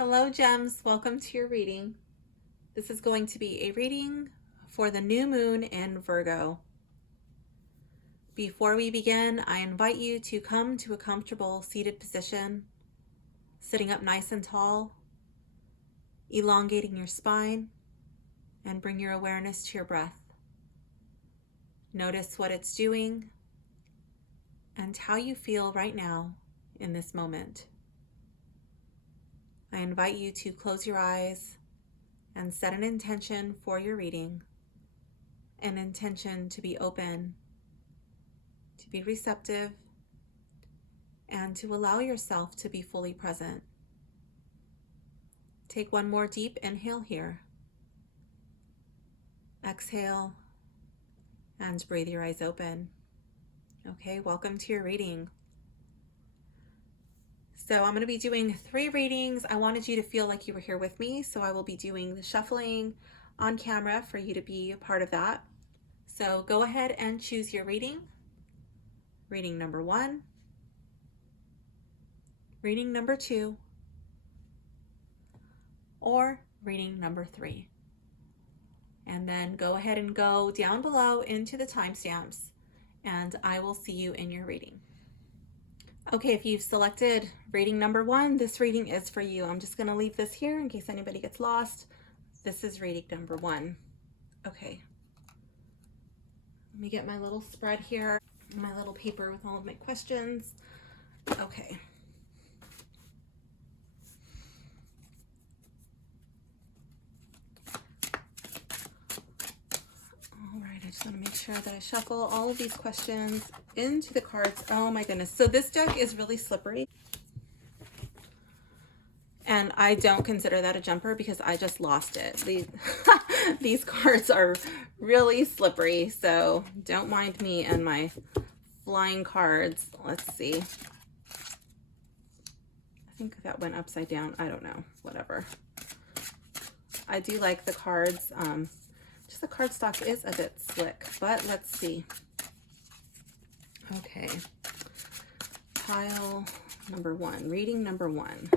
Hello, Gems. Welcome to your reading. This is going to be a reading for the new moon in Virgo. Before we begin, I invite you to come to a comfortable seated position, sitting up nice and tall, elongating your spine, and bring your awareness to your breath. Notice what it's doing and how you feel right now in this moment. I invite you to close your eyes and set an intention for your reading, an intention to be open, to be receptive, and to allow yourself to be fully present. Take one more deep inhale here. Exhale and breathe your eyes open. Okay, welcome to your reading. So I'm going to be doing 3 readings. I wanted you to feel like you were here with me, so I will be doing the shuffling on camera for you to be a part of that. So go ahead and choose your reading. Reading number 1, reading number 2, or reading number 3. And then go ahead and go down below into the timestamps, and I will see you in your reading. Okay, if you've selected reading number 1, this reading is for you. I'm just going to leave this here in case anybody gets lost. This is reading number 1. Okay. Let me get my little spread here, my little paper with all of my questions. Okay. All right, I just want to make sure that I shuffle all of these questions into the cards. Oh my goodness. So this deck is really slippery. And I don't consider that a jumper because I just lost it. These cards are really slippery, so don't mind me and my flying cards. Let's see. I think that went upside down. I don't know. Whatever. I do like the cards. Just the cardstock is a bit slick, but let's see. Okay. Pile number 1. Reading number 1.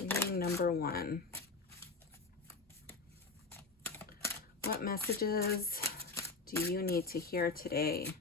Reading number 1. What messages do you need to hear today?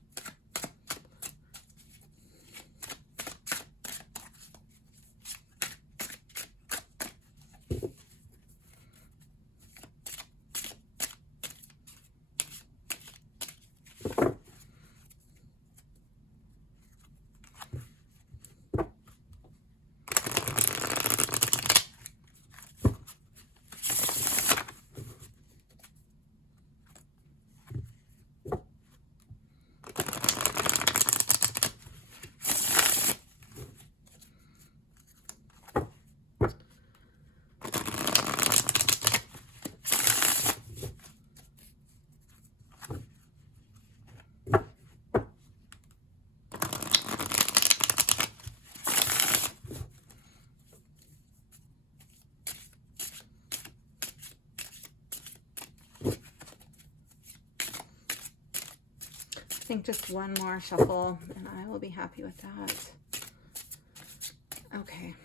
I think just one more shuffle and I will be happy with that. Okay.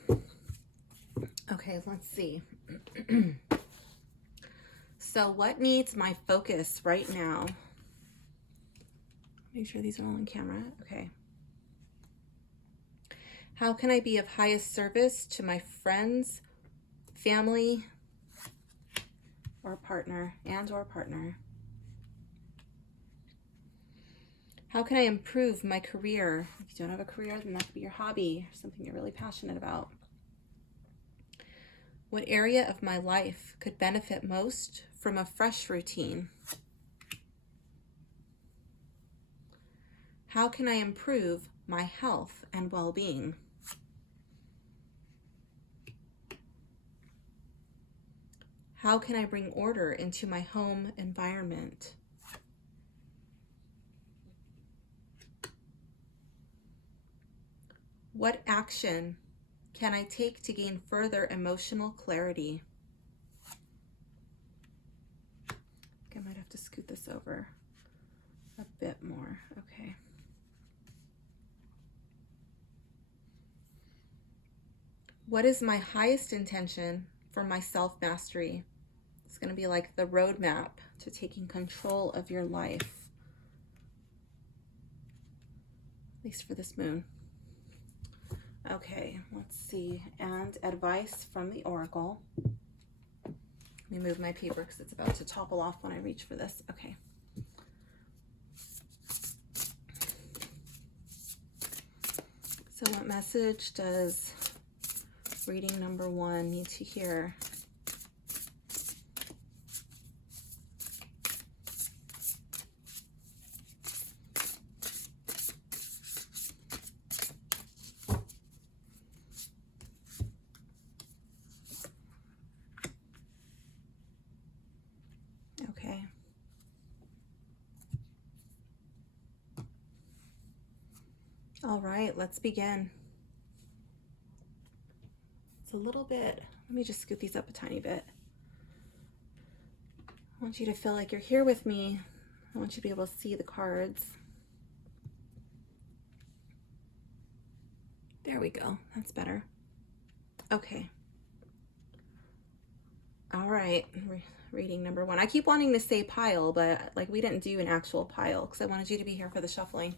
Okay, let's see. So what needs my focus right now? Make sure these are all on camera. Okay. How can I be of highest service to my friends, family, or partner, or partner? How can I improve my career? If you don't have a career, then that could be your hobby, or something you're really passionate about. What area of my life could benefit most from a fresh routine? How can I improve my health and well-being? How can I bring order into my home environment? What action can I take to gain further emotional clarity? I think I might have to scoot this over a bit more. Okay. What is my highest intention for my self-mastery? It's going to be like the roadmap to taking control of your life, at least for this moon. Okay, let's see. And advice from the Oracle. Let me move my paper because it's about to topple off when I reach for this. Okay. So what message does reading number 1 need to hear? Okay. All right, let's begin. It's a little bit, let me just scoot these up a tiny bit. I want you to feel like you're here with me. I want you to be able to see the cards. There we go, that's better. Okay. All right, reading number 1. I keep wanting to say pile, but like we didn't do an actual pile because I wanted you to be here for the shuffling.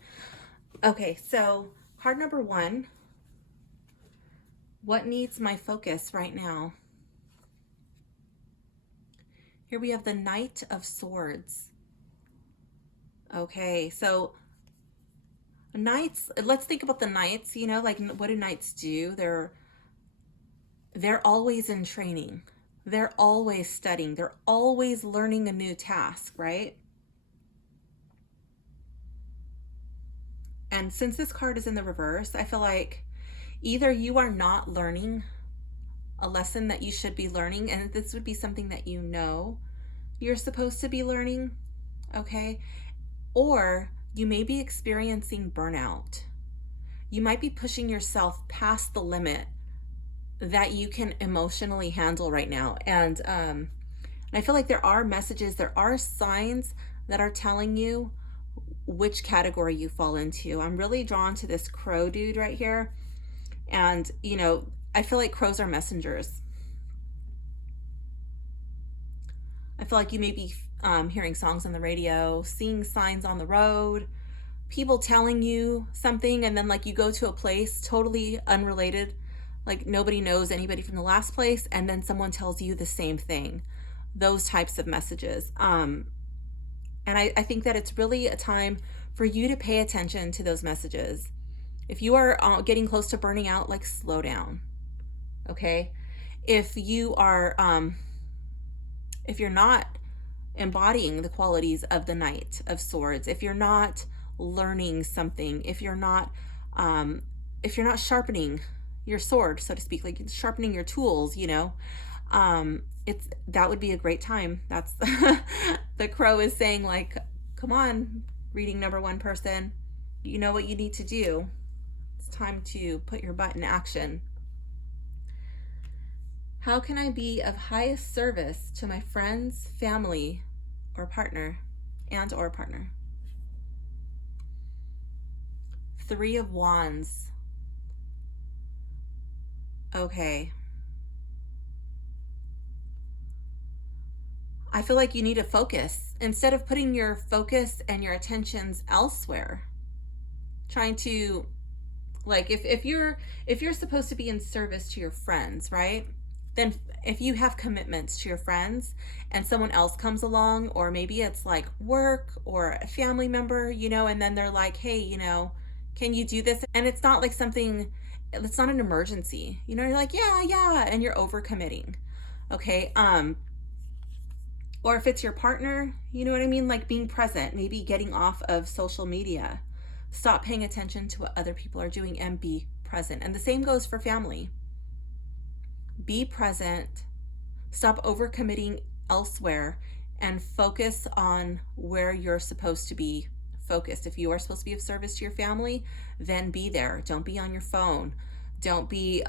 Okay, so card number 1. What needs my focus right now? Here we have the Knight of Swords. Okay, so knights, let's think about the knights, you know, like what do knights do? They're always in training. They're always studying. They're always learning a new task, right? And since this card is in the reverse, I feel like either you are not learning a lesson that you should be learning, and this would be something that you know you're supposed to be learning, okay? Or you may be experiencing burnout. You might be pushing yourself past the limit that you can emotionally handle right now. And I feel like there are messages, there are signs that are telling you which category you fall into. I'm really drawn to this crow dude right here. And, you know, I feel like crows are messengers. I feel like you may be hearing songs on the radio, seeing signs on the road, people telling you something, and then like you go to a place totally unrelated, like nobody knows anybody from the last place, and then someone tells you the same thing. Those types of messages. And I think that it's really a time for you to pay attention to those messages. If you are getting close to burning out, like slow down, okay? If you are, if you're not embodying the qualities of the Knight of Swords, if you're not learning something, if you're not sharpening your sword, so to speak, like sharpening your tools, you know, that would be a great time. That's the crow is saying, like, come on, reading number 1 person, you know what you need to do. It's time to put your butt in action. How can I be of highest service to my friends, family, or partner, and or partner? 3 of Wands. Okay. I feel like you need to focus. Instead of putting your focus and your attentions elsewhere, trying to, like, if you're supposed to be in service to your friends, right? Then if you have commitments to your friends and someone else comes along, or maybe it's like work or a family member, you know, and then they're like, hey, you know, can you do this? And it's not like something, it's not an emergency, you know, you're like, yeah, and you're overcommitting, okay? Or if it's your partner, you know what I mean? Like being present, maybe getting off of social media. Stop paying attention to what other people are doing and be present. And the same goes for family. Be present, stop overcommitting elsewhere, and focus on where you're supposed to be focused. If you are supposed to be of service to your family, then be there. Don't be on your phone. Don't be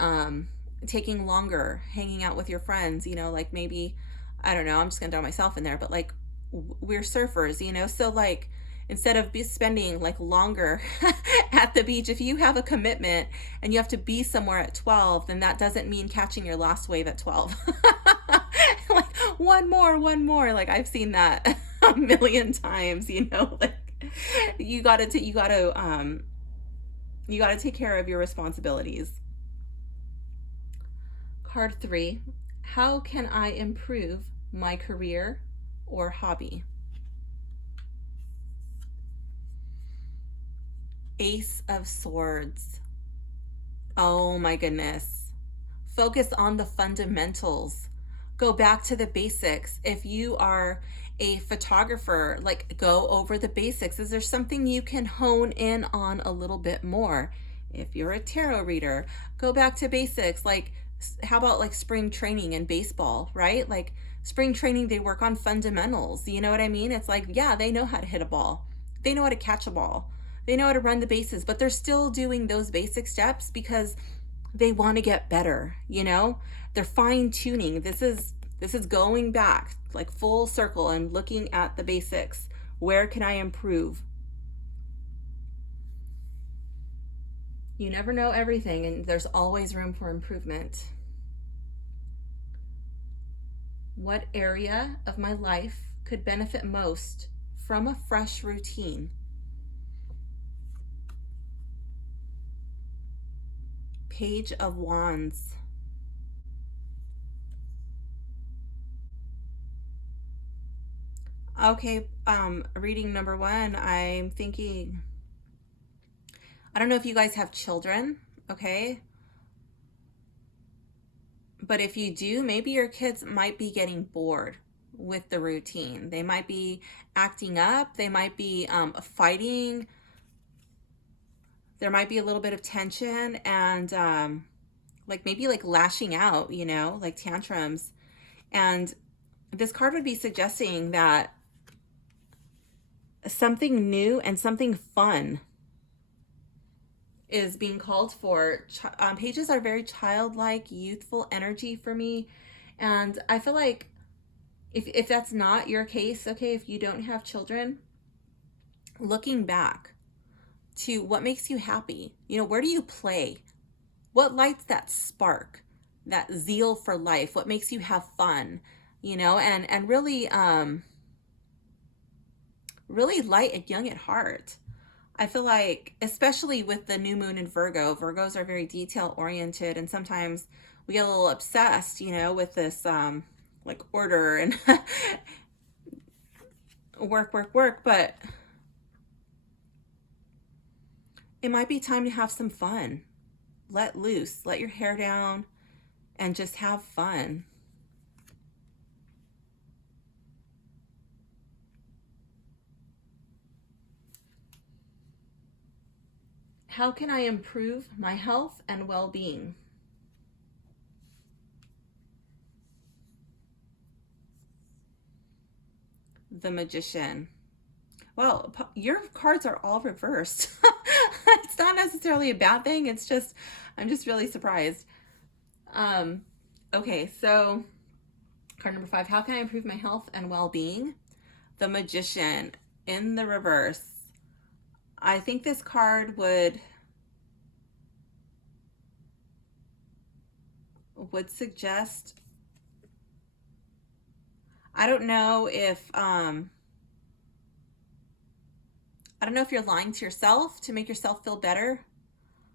taking longer hanging out with your friends, you know, like maybe, I don't know, I'm just gonna throw myself in there, but like we're surfers, you know, so like instead of spending like longer at the beach, if you have a commitment and you have to be somewhere at 12, then that doesn't mean catching your last wave at 12. Like one more. Like I've seen that a million times, like you got to take care of your responsibilities. Card 3. How can I improve my career or hobby? Ace of Swords. Oh my goodness. Focus on the fundamentals. Go back to the basics. If you are a photographer, like go over the basics. Is there something you can hone in on a little bit more? If you're a tarot reader, go back to basics. Like how about like spring training in baseball, right? Like spring training, they work on fundamentals. You know what I mean? It's like, yeah, they know how to hit a ball. They know how to catch a ball. They know how to run the bases, but they're still doing those basic steps because they want to get better, They're fine tuning. This is going back like full circle and looking at the basics. Where can I improve? You never know everything, and there's always room for improvement. What area of my life could benefit most from a fresh routine? Page of Wands. Okay, reading number 1, I'm thinking, I don't know if you guys have children, okay? But if you do, maybe your kids might be getting bored with the routine. They might be acting up, they might be fighting. There might be a little bit of tension and like maybe like lashing out, like tantrums. And this card would be suggesting that something new and something fun is being called for. Pages are very childlike, youthful energy for me. And I feel like if that's not your case, okay, if you don't have children, looking back to what makes you happy, where do you play? What lights that spark, that zeal for life? What makes you have fun? And really light and young at heart. I feel like, especially with the new moon in Virgo, Virgos are very detail oriented, and sometimes we get a little obsessed, with this like order and work, but it might be time to have some fun. Let loose, let your hair down, and just have fun. How can I improve my health and well-being? The Magician. Well, your cards are all reversed. It's not necessarily a bad thing. It's just, I'm just really surprised. Okay, so card number 5. How can I improve my health and well-being? The Magician in the reverse. I think this card would suggest, I don't know if you're lying to yourself to make yourself feel better.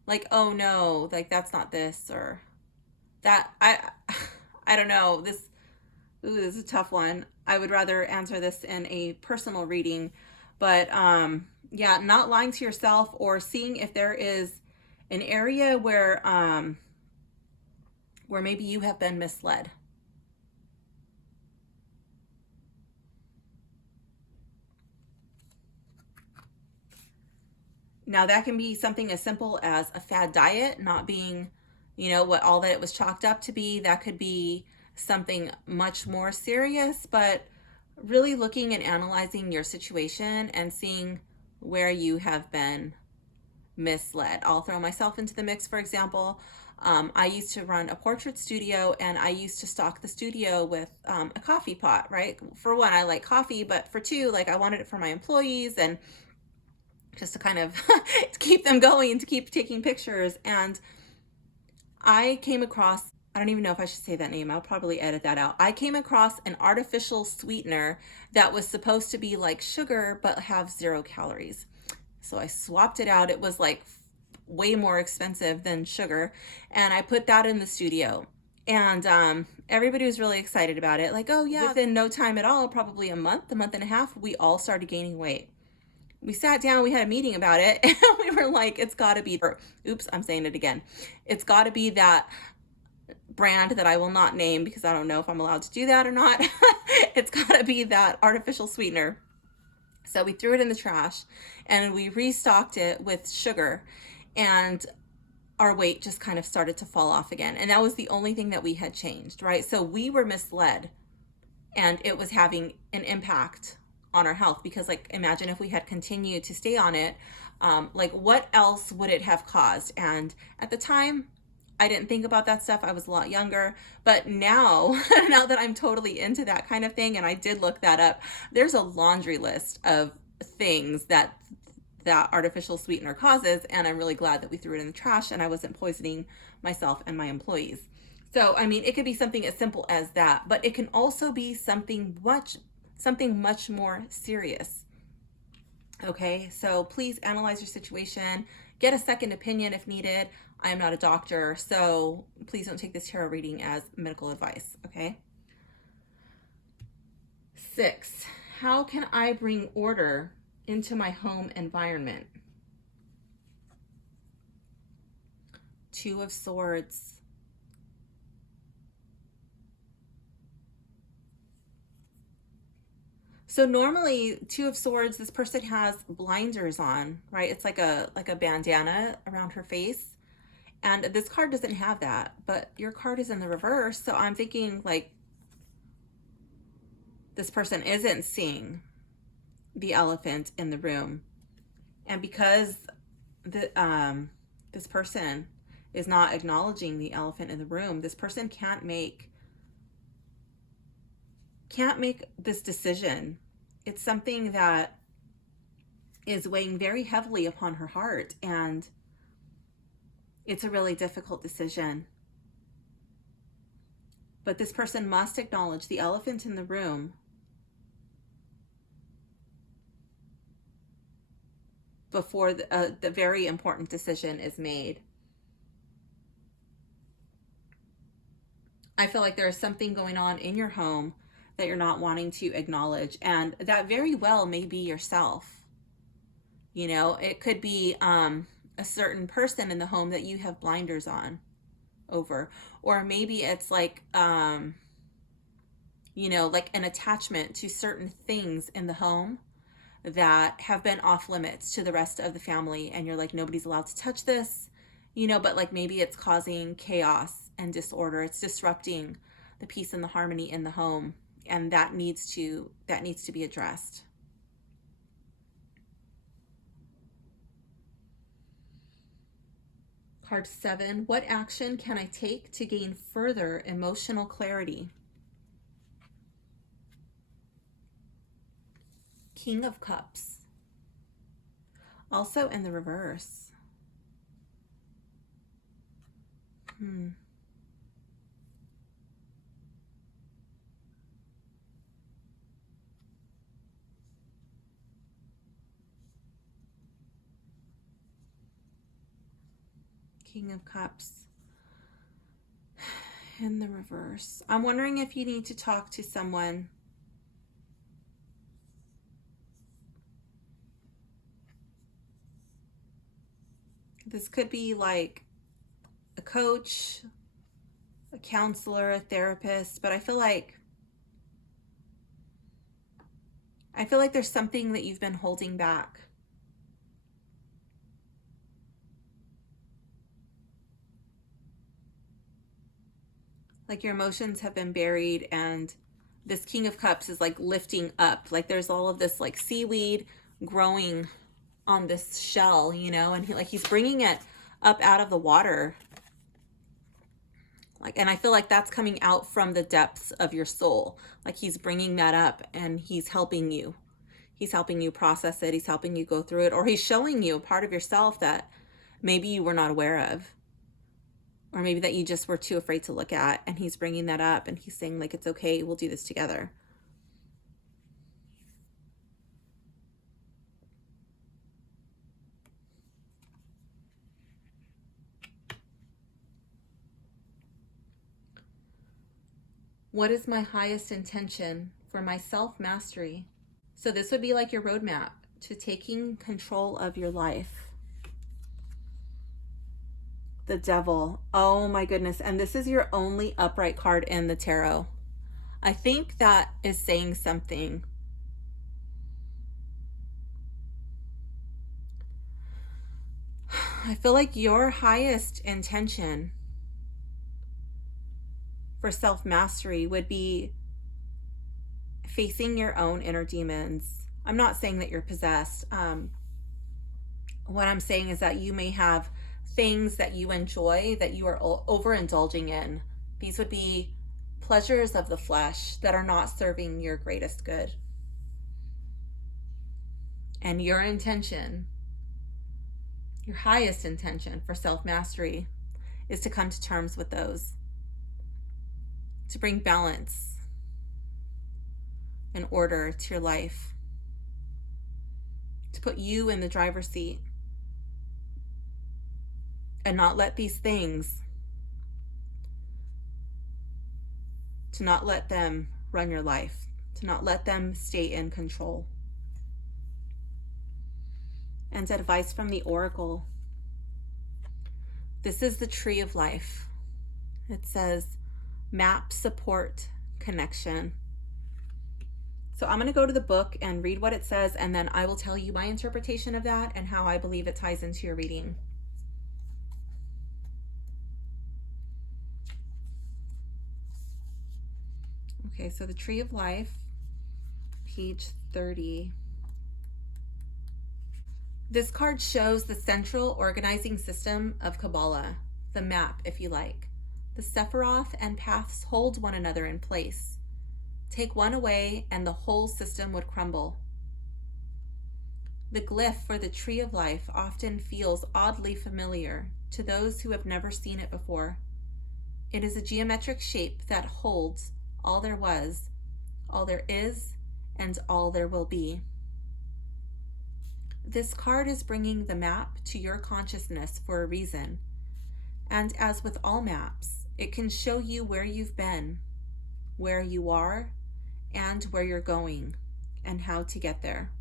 Like, oh no, like that's not this or that. I don't know. This is a tough one. I would rather answer this in a personal reading, but yeah, not lying to yourself or seeing if there is an area where maybe you have been misled. Now that can be something as simple as a fad diet not being, what all that it was chalked up to be. That could be something much more serious, but really looking and analyzing your situation and seeing where you have been misled. I'll throw myself into the mix, for example. I used to run a portrait studio, and I used to stock the studio with a coffee pot, right? For one, I like coffee, but for two, like I wanted it for my employees, and just to kind of to keep them going, to keep taking pictures. And I came across, I don't even know if I should say that name. I'll probably edit that out. I came across an artificial sweetener that was supposed to be like sugar, but have 0 calories. So I swapped it out. It was like way more expensive than sugar. And I put that in the studio. And everybody was really excited about it. Like, oh yeah, within no time at all, probably a month and a half, we all started gaining weight. We sat down, we had a meeting about it, and we were like, it's got to be, oops, I'm saying it again. It's got to be that brand that I will not name because I don't know if I'm allowed to do that or not. It's got to be that artificial sweetener. So we threw it in the trash and we restocked it with sugar, and our weight just kind of started to fall off again. And that was the only thing that we had changed, right? So we were misled, and it was having an impact on our health, because like, imagine if we had continued to stay on it, like what else would it have caused? And at the time, I didn't think about that stuff. I was a lot younger, but now, now that I'm totally into that kind of thing, and I did look that up, there's a laundry list of things that artificial sweetener causes, and I'm really glad that we threw it in the trash and I wasn't poisoning myself and my employees. So, I mean, it could be something as simple as that, but it can also be something much more serious. Okay, so please analyze your situation, get a second opinion if needed. I am not a doctor, so please don't take this tarot reading as medical advice, okay? 6, how can I bring order into my home environment? 2 of Swords. So normally 2 of Swords, this person has blinders on, right? It's like a bandana around her face. And this card doesn't have that, but your card is in the reverse. So I'm thinking like this person isn't seeing the elephant in the room. And because this person is not acknowledging the elephant in the room, this person can't make this decision. It's something that is weighing very heavily upon her heart, and it's a really difficult decision. But this person must acknowledge the elephant in the room before the very important decision is made. I feel like there is something going on in your home that you're not wanting to acknowledge, and that very well may be yourself. You know, it could be a certain person in the home that you have blinders on over, or maybe it's like you know, like an attachment to certain things in the home that have been off limits to the rest of the family, and you're like, nobody's allowed to touch this, you know, but like maybe it's causing chaos and disorder. It's disrupting the peace and the harmony in the home, and that needs to be addressed. Card 7, what action can I take to gain further emotional clarity? King of Cups. Also in the reverse. King of Cups in the reverse. I'm wondering if you need to talk to someone. This could be like a coach, a counselor, a therapist, but I feel like there's something that you've been holding back. Like your emotions have been buried, and this King of Cups is like lifting up. Like there's all of this like seaweed growing on this shell, you know, and he's bringing it up out of the water. Like, and I feel like that's coming out from the depths of your soul. Like he's bringing that up and he's helping you. He's helping you process it. He's helping you go through it. Or he's showing you a part of yourself that maybe you were not aware of. Or maybe that you just were too afraid to look at. And he's bringing that up and he's saying, like, it's okay. We'll do this together. What is my highest intention for my self-mastery? So this would be like your roadmap to taking control of your life. The Devil. Oh my goodness. And this is your only upright card in the tarot. I think that is saying something. I feel like your highest intention for self-mastery would be facing your own inner demons. I'm not saying that you're possessed. What I'm saying is that you may have things that you enjoy that you are overindulging in. These would be pleasures of the flesh that are not serving your greatest good. And your intention, your highest intention for self-mastery, is to come to terms with those, to bring balance and order to your life, to put you in the driver's seat and not let these things, to not let them run your life, to not let them stay in control. And advice from the Oracle. This is the tree of life. It says map, support, connection. So I'm going to go to the book and read what it says, and then I will tell you my interpretation of that and how I believe it ties into your reading. Okay, so the Tree of Life, page 30. This card shows the central organizing system of Kabbalah, the map, if you like. The Sephiroth and paths hold one another in place. Take one away and the whole system would crumble. The glyph for the Tree of Life often feels oddly familiar to those who have never seen it before. It is a geometric shape that holds all there was, all there is, and all there will be. This card is bringing the map to your consciousness for a reason. And as with all maps, it can show you where you've been, where you are, and where you're going, and how to get there.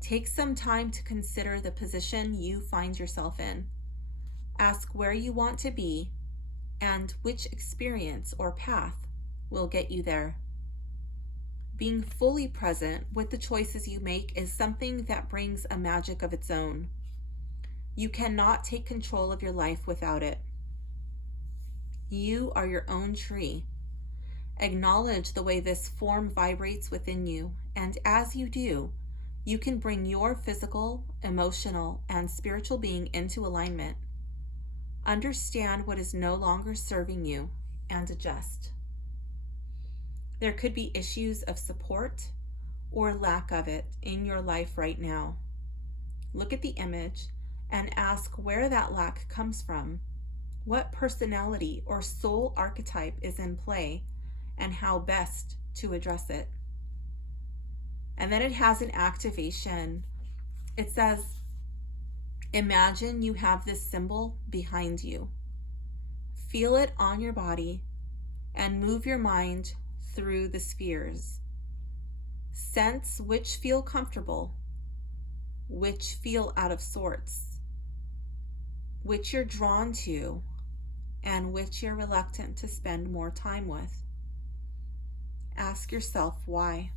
Take some time to consider the position you find yourself in. Ask where you want to be and which experience or path will get you there. Being fully present with the choices you make is something that brings a magic of its own. You cannot take control of your life without it. You are your own tree. Acknowledge the way this form vibrates within you, and as you do, you can bring your physical, emotional, and spiritual being into alignment. Understand what is no longer serving you and adjust. There could be issues of support or lack of it in your life right now. Look at the image and ask where that lack comes from, what personality or soul archetype is in play, and how best to address it. And then it has an activation. It says, imagine you have this symbol behind you. Feel it on your body and move your mind through the spheres. Sense which feel comfortable, which feel out of sorts, which you're drawn to, and which you're reluctant to spend more time with. Ask yourself why.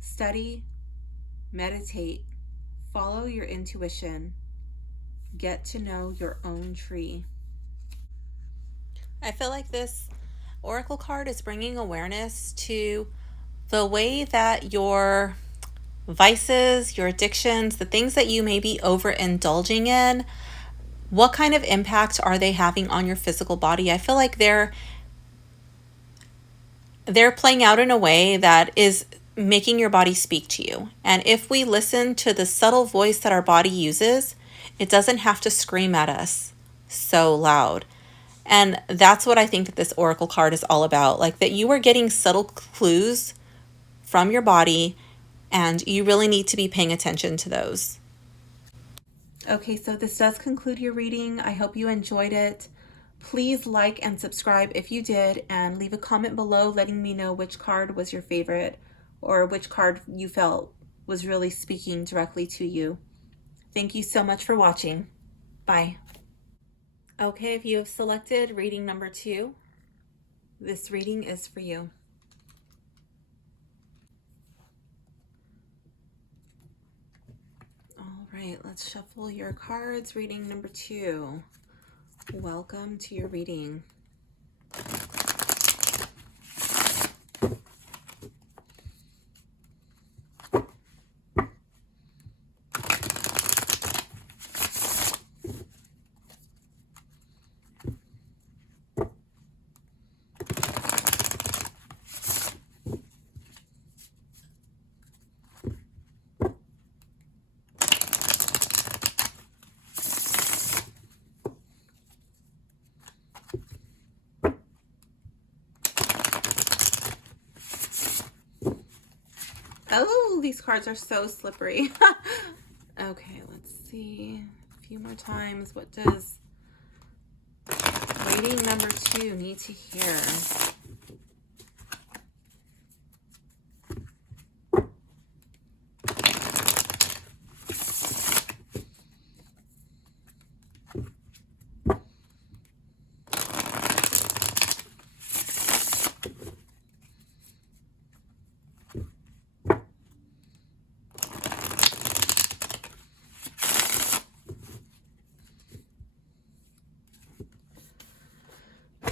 Study, meditate, follow your intuition, get to know your own tree. I feel like this Oracle card is bringing awareness to the way that your vices, your addictions, the things that you may be overindulging in, what kind of impact are they having on your physical body? I feel like they're playing out in a way that is making your body speak to you. And if we listen to the subtle voice that our body uses, it doesn't have to scream at us so loud. And that's what I think that this oracle card is all about. Like that you are getting subtle clues from your body, and you really need to be paying attention to those. Okay, so this does conclude your reading. I hope you enjoyed it. Please like and subscribe if you did, and leave a comment below letting me know which card was your favorite or which card you felt was really speaking directly to you. Thank you so much for watching. Bye. Okay, if you have selected reading number 2, this reading is for you. All right, let's shuffle your cards. Reading number 2. Welcome to your reading. Oh, these cards are so slippery. Okay, let's see. A few more times. What does reading number 2 need to hear?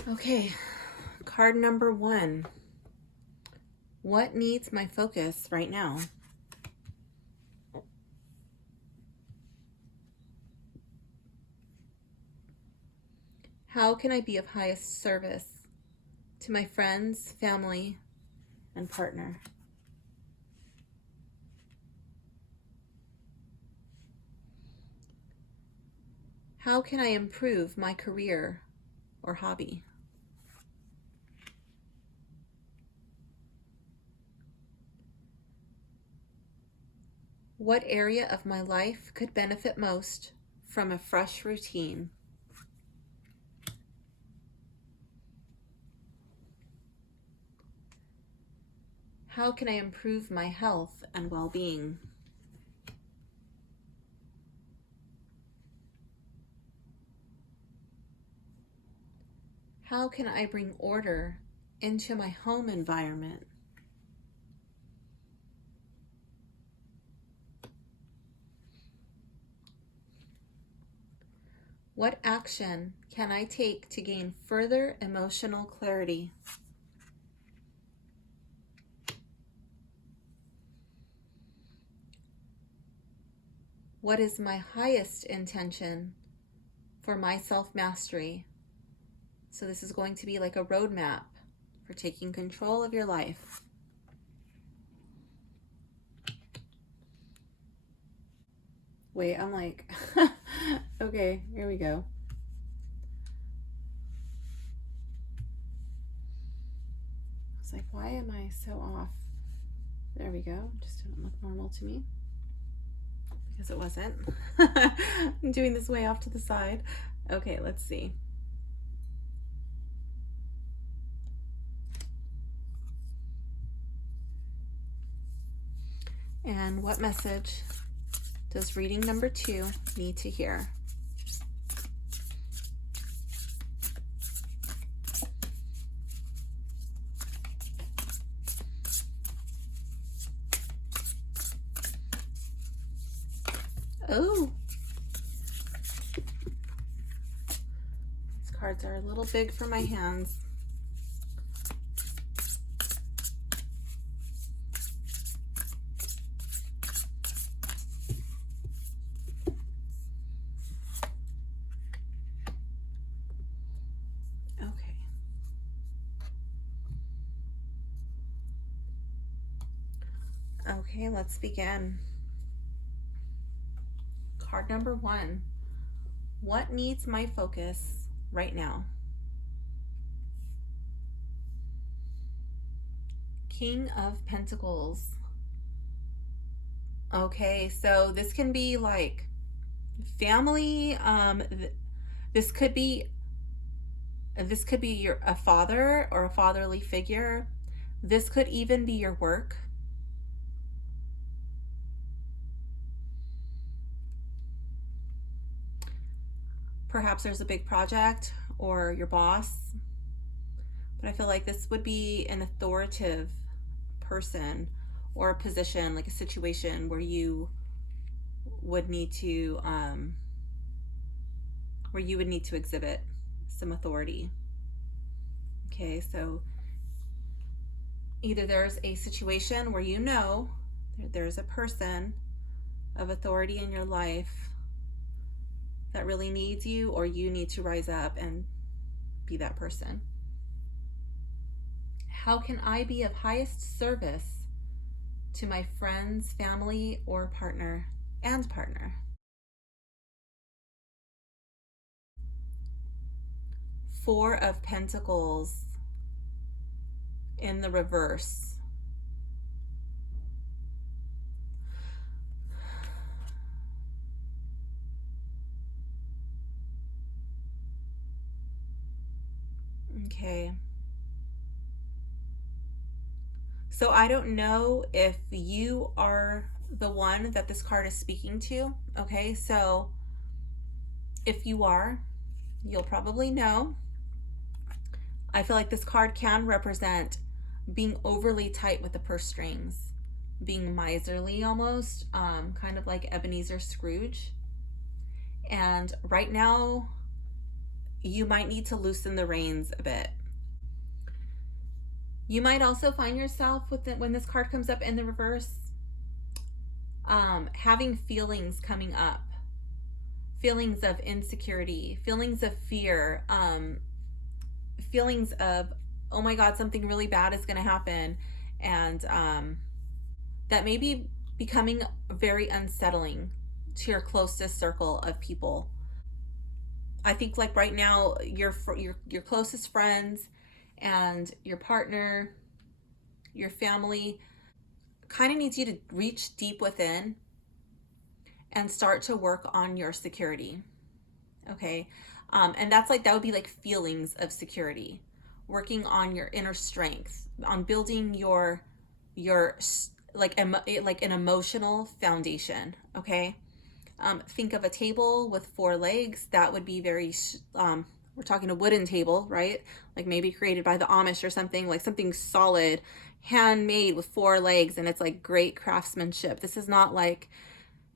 Okay, card number 1. What needs my focus right now? How can I be of highest service to my friends, family, and partner? How can I improve my career or hobby? What area of my life could benefit most from a fresh routine? How can I improve my health and well-being? How can I bring order into my home environment? What action can I take to gain further emotional clarity? What is my highest intention for my self-mastery? So this is going to be like a roadmap for taking control of your life. Wait, I'm like, okay, here we go. I was like, why am I so off? There we go. Just didn't look normal to me. Because it wasn't. I'm doing this way off to the side. Okay, let's see. And what message does reading number 2 need to hear? Oh, these cards are a little big for my hands. Okay, let's begin. Card number 1. What needs my focus right now? King of Pentacles. Okay, so this can be like family. This could be your a father or a fatherly figure. This could even be your work. Perhaps there's a big project or your boss. But I feel like this would be an authoritative person or a position, like a situation where you would need to exhibit some authority. Okay, so either there's a situation where you know there's a person of authority in your life that really needs you, or you need to rise up and be that person. How can I be of highest service to my friends, family, or partner? Four of Pentacles in the reverse. Okay. So I don't know if you are the one that this card is speaking to. Okay, so if you are, you'll probably know. I feel like this card can represent being overly tight with the purse strings, being miserly almost, kind of like Ebenezer Scrooge. And right now, you might need to loosen the reins a bit. You might also find yourself with it when this card comes up in the reverse, having feelings coming up, feelings of insecurity, feelings of fear, feelings of, oh my God, something really bad is going to happen. And that may be becoming very unsettling to your closest circle of people. I think like right now, your closest friends and your partner, your family kind of needs you to reach deep within and start to work on your security. Okay. And that's like, that would be like feelings of security, working on your inner strength, on building your like an emotional foundation. Okay. Think of a table with four legs. That would be very we're talking a wooden table, right? Like maybe created by the Amish or something, like something solid, handmade with four legs, and it's like great craftsmanship. This is not like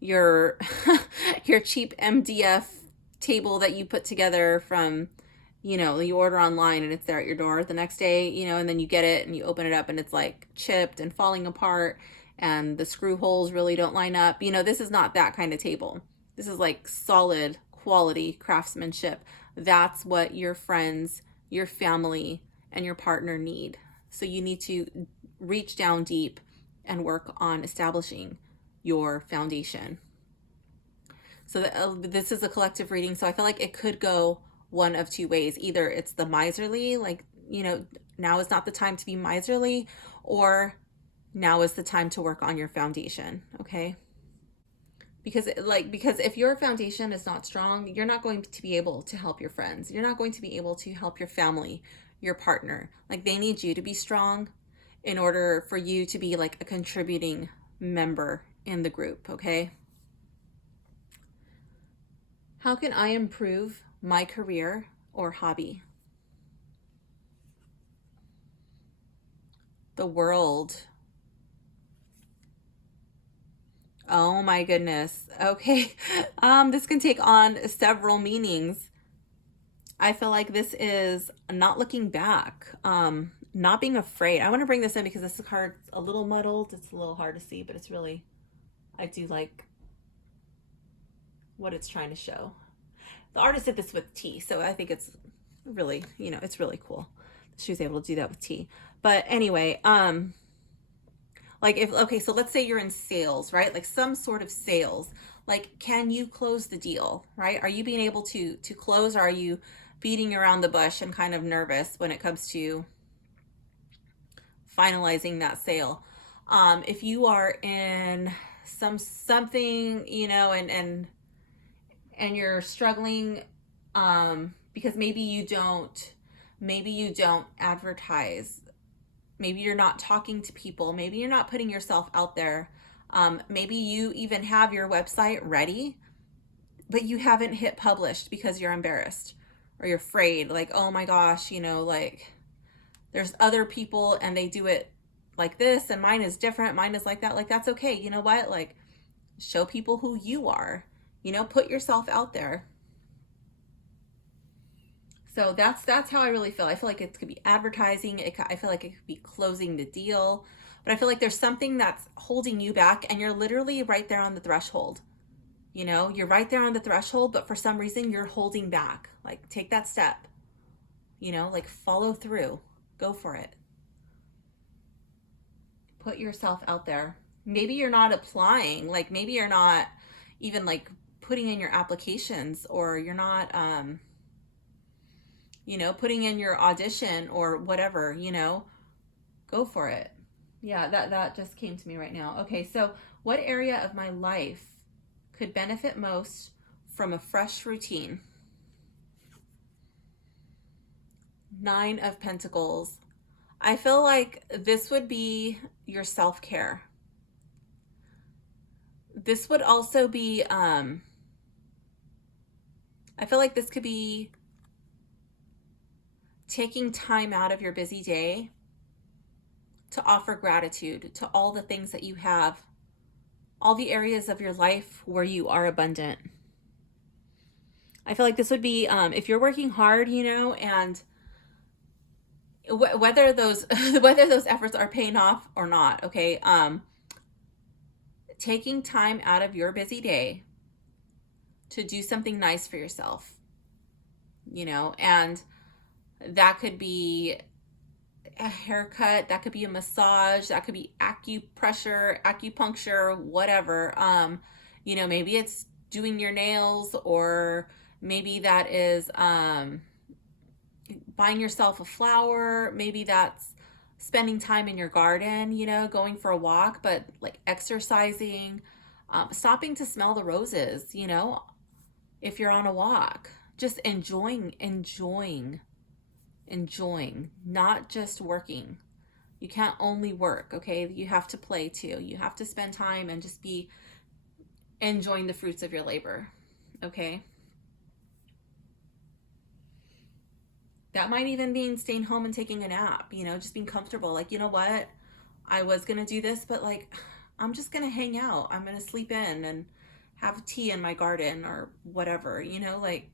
your your cheap MDF table that you put together from, you order online and it's there at your door the next day, and then you get it and you open it up and it's like chipped and falling apart and the screw holes really don't line up. This is not that kind of table. This is like solid quality craftsmanship. That's what your friends, your family, and your partner need. So you need to reach down deep and work on establishing your foundation. So this is a collective reading. So I feel like it could go one of two ways. Either it's the miserly, like, now is not the time to be miserly, or now is the time to work on your foundation. Okay. Because if your foundation is not strong, you're not going to be able to help your friends. You're not going to be able to help your family, your partner. Like, they need you to be strong in order for you to be like a contributing member in the group. Okay. How can I improve my career or hobby? The World. Oh my goodness. Okay. This can take on several meanings. I feel like this is not looking back, not being afraid. I want to bring this in because this card's a little muddled. It's a little hard to see, but it's really, I do like what it's trying to show. The artist did this with tea, so I think it's really, it's really cool. She was able to do that with tea. But anyway, Like if, okay, so let's say you're in sales, right? Like some sort of sales. Like, can you close the deal, right? Are you being able to close, or are you beating around the bush and kind of nervous when it comes to finalizing that sale? If you are in something, and you're struggling, because maybe you don't advertise, maybe you're not talking to people, maybe you're not putting yourself out there, maybe you even have your website ready but you haven't hit published because you're embarrassed or you're afraid, like, oh my gosh, like there's other people and they do it like this and mine is different, mine is like that. Like, that's okay. You know what? Like, show people who you are, put yourself out there. So that's how I really feel. I feel like it could be advertising. I feel like it could be closing the deal, but I feel like there's something that's holding you back, and you're literally right there on the threshold. You're right there on the threshold, but for some reason you're holding back. Like, take that step. Like, follow through. Go for it. Put yourself out there. Maybe you're not applying. Like, maybe you're not even like putting in your applications, or you're not putting in your audition or whatever, go for it. Yeah, that just came to me right now. Okay, so what area of my life could benefit most from a fresh routine? 9 of Pentacles. I feel like this would be your self-care. This would also be, I feel like this could be taking time out of your busy day to offer gratitude to all the things that you have, all the areas of your life where you are abundant. I feel like this would be, if you're working hard, and whether those efforts are paying off or not, okay, taking time out of your busy day to do something nice for yourself, and that could be a haircut, that could be a massage, that could be acupuncture, whatever. Maybe it's doing your nails, or maybe that is buying yourself a flower, maybe that's spending time in your garden, going for a walk, but like exercising, stopping to smell the roses, if you're on a walk, just enjoying, not just working. You can't only work, okay? You have to play too. You have to spend time and just be enjoying the fruits of your labor, okay? That might even mean staying home and taking a nap, just being comfortable. Like, you know what? I was going to do this, but like, I'm just going to hang out. I'm going to sleep in and have tea in my garden or whatever, like.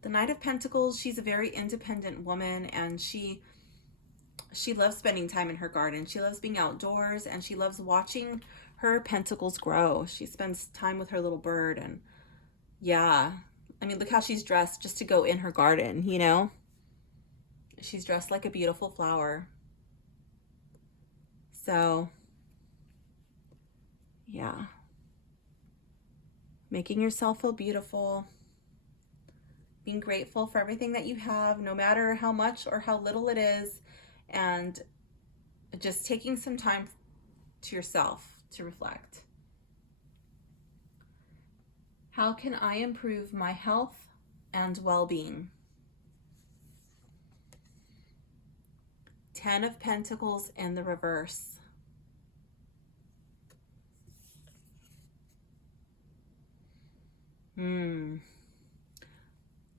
The Knight of Pentacles, she's a very independent woman, and she loves spending time in her garden. She loves being outdoors, and she loves watching her pentacles grow. She spends time with her little bird, and yeah, I mean, look how she's dressed just to go in her garden, She's dressed like a beautiful flower. So, yeah. Making yourself feel beautiful. Being grateful for everything that you have, no matter how much or how little it is, and just taking some time to yourself to reflect. How can I improve my health and well-being? 10 of Pentacles in the reverse.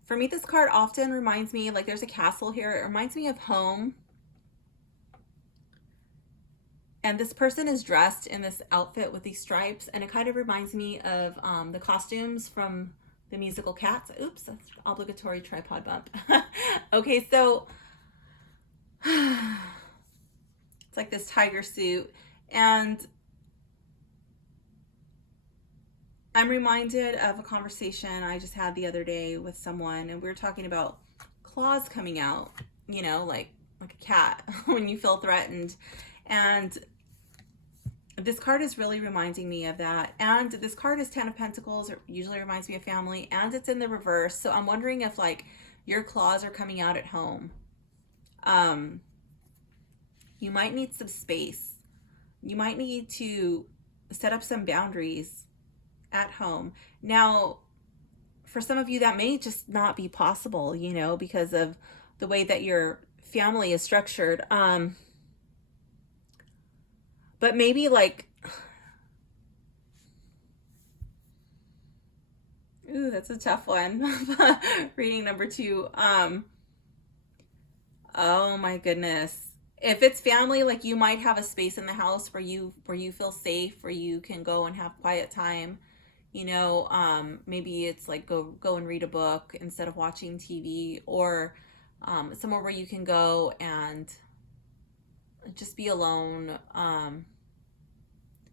For me, this card often reminds me, like, there's a castle here. It reminds me of home. And this person is dressed in this outfit with these stripes, and it kind of reminds me of the costumes from the musical Cats. Oops, that's obligatory tripod bump. Okay, so it's like this tiger suit, and I'm reminded of a conversation I just had the other day with someone, and we were talking about claws coming out, like like a cat when you feel threatened. And this card is really reminding me of that. And this card is 10 of Pentacles. It usually reminds me of family, and it's in the reverse. So I'm wondering if like your claws are coming out at home. You might need some space. You might need to set up some boundaries at home. Now, for some of you, that may just not be possible, you know, because of the way that your family is structured. But maybe like, ooh, that's a tough one. Reading number 2. Oh my goodness. If it's family, like you might have a space in the house where you feel safe, where you can go and have quiet time. You know, maybe it's like go and read a book instead of watching TV, or somewhere where you can go and just be alone.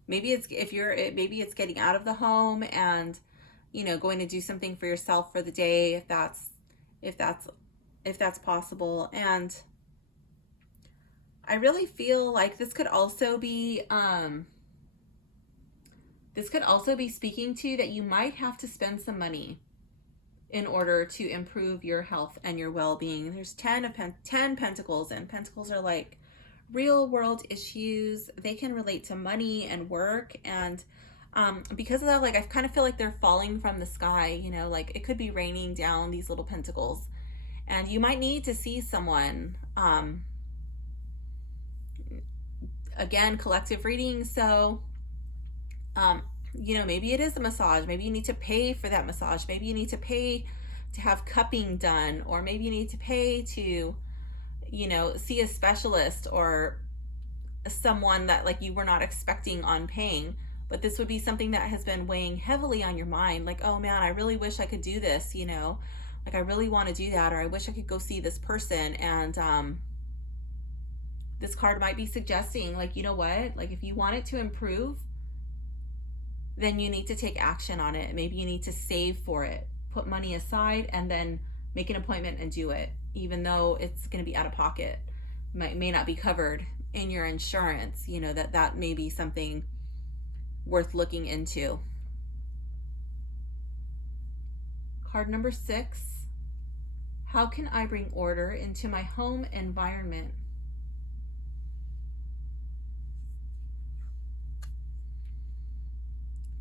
Maybe it's maybe it's getting out of the home and, you know, going to do something for yourself for the day, if that's possible. And I really feel like this could also be speaking to that you might have to spend some money in order to improve your health and your well-being. There's 10 Pentacles, and Pentacles are like real world issues. They can relate to money and work, and because of that, like I kind of feel like they're falling from the sky, you know, like it could be raining down these little pentacles, and you might need to see someone. Again, collective reading. So you know, maybe it is a massage. Maybe you need to pay for that massage. Maybe you need to pay to have cupping done, or maybe you need to pay to, you know, see a specialist or someone that like you were not expecting on paying. But this would be something that has been weighing heavily on your mind. Like, oh man, I really wish I could do this, you know, like I really want to do that, or I wish I could go see this person. And this card might be suggesting, like, you know what, like if you want it to improve, then you need to take action on it. Maybe you need to save for it, put money aside, and then make an appointment and do it, even though it's going to be out of pocket. May not be covered in your insurance. You know, that may be something worth looking into. Card number 6. How can I bring order into my home environment?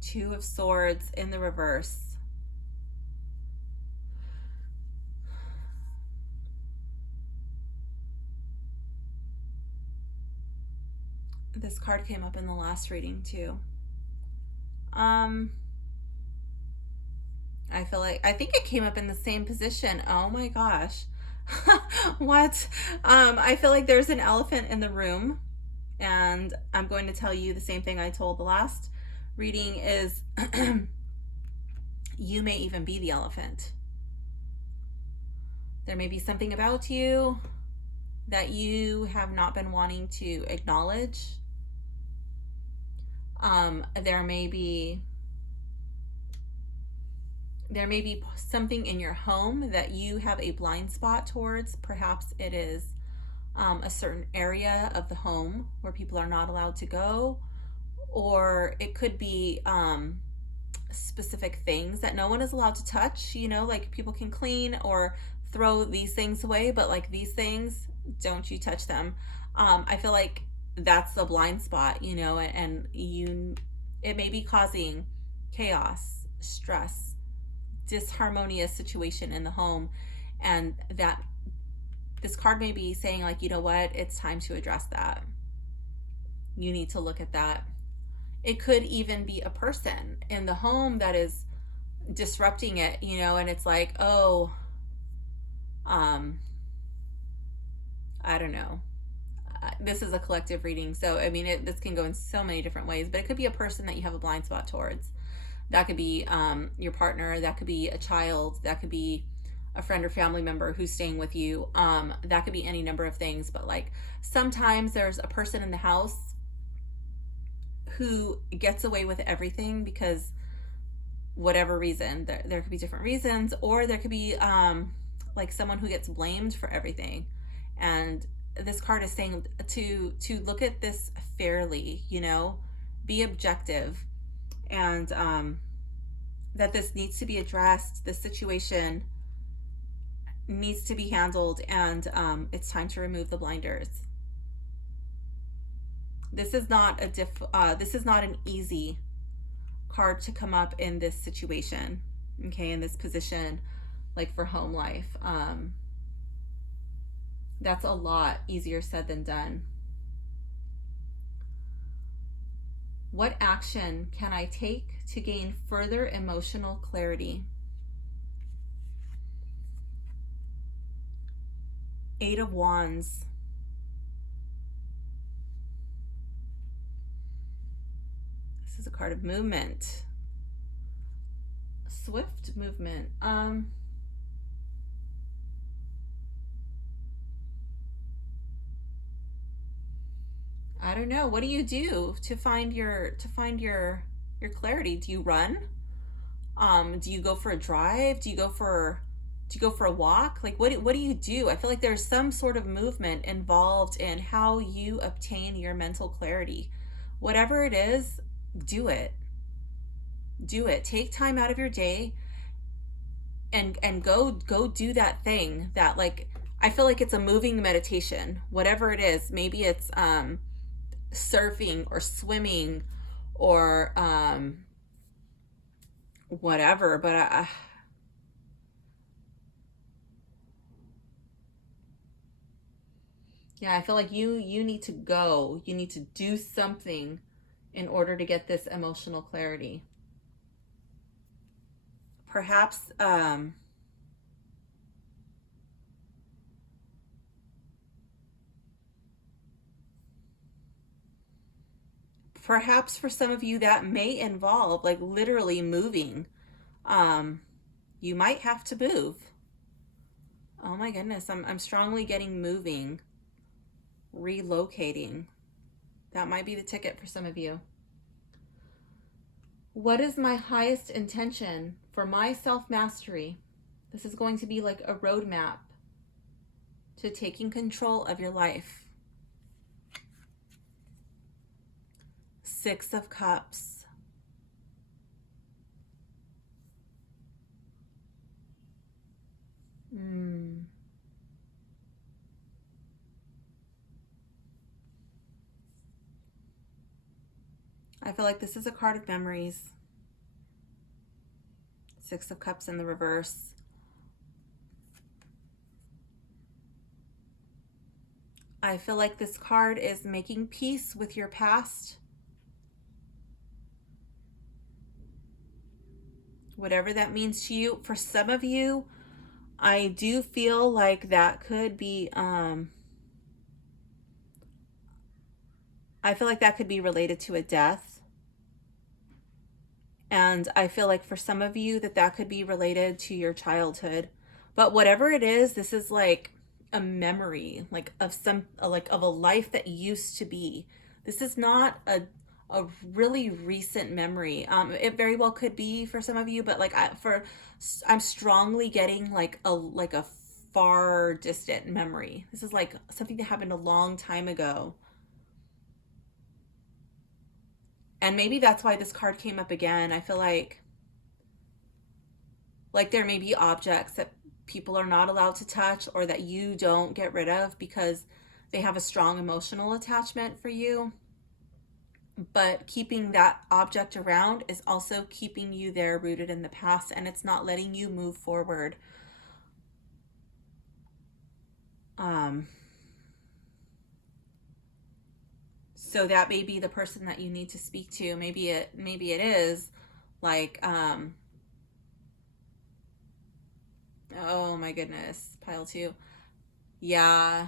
Two of Swords in the reverse. This card came up in the last reading too. I think it came up in the same position. Oh my gosh. What? I feel like there's an elephant in the room, and I'm going to tell you the same thing I told the last reading is you may even be the elephant. There may be something about you that you have not been wanting to acknowledge. There may be something in your home that you have a blind spot towards. Perhaps it is a certain area of the home where people are not allowed to go, or it could be specific things that no one is allowed to touch. You know, like people can clean or throw these things away, but like these things, don't you touch them. I feel like that's the blind spot, you know, and it may be causing chaos, stress, disharmonious situation in the home, and that this card may be saying, like, you know what, it's time to address that. You need to look at that. It could even be a person in the home that is disrupting it, you know, and it's like, oh, I don't know. This is a collective reading, so I mean, this can go in so many different ways, but it could be a person that you have a blind spot towards. That could be your partner, that could be a child, that could be a friend or family member who's staying with you. That could be any number of things, but like sometimes there's a person in the house who gets away with everything because whatever reason. There could be different reasons, or there could be like someone who gets blamed for everything, and this card is saying to look at this fairly, you know, be objective, and that this needs to be addressed. This situation needs to be handled, and it's time to remove the blinders. This is not this is not an easy card to come up in this situation, okay, in this position, like for home life. That's a lot easier said than done. What action can I take to gain further emotional clarity? Eight of Wands. This is a card of movement. Swift movement. I don't know. What do you do to find your clarity? Do you run? Do you go for a drive? Do you go for a walk? Like what do you do? I feel like there's some sort of movement involved in how you obtain your mental clarity. Whatever it is, do it. Do it. Take time out of your day and go do that thing that, like, I feel like it's a moving meditation. Whatever it is, maybe it's surfing or swimming or whatever, but yeah, I feel like you need to go. You need to do something in order to get this emotional clarity. Perhaps perhaps for some of you that may involve like literally moving. You might have to move. Oh my goodness, I'm strongly getting moving, relocating. That might be the ticket for some of you. What is my highest intention for my self-mastery? This is going to be like a roadmap to taking control of your life. Six of Cups. I feel like this is a card of memories. Six of Cups in the reverse. I feel like this card is making peace with your past. Whatever that means to you. For some of you, I do feel like that could be, I feel like that could be related to a death. And I feel like for some of you that could be related to your childhood. But whatever it is, this is like a memory, like of a life that used to be. This is not a really recent memory. It very well could be for some of you, but like I'm strongly getting like a far distant memory. This is like something that happened a long time ago. And maybe that's why this card came up again. I feel like there may be objects that people are not allowed to touch or that you don't get rid of because they have a strong emotional attachment for you. But keeping that object around is also keeping you there rooted in the past, and it's not letting you move forward. So that may be the person that you need to speak to. Maybe it is like, oh my goodness, pile two. Yeah.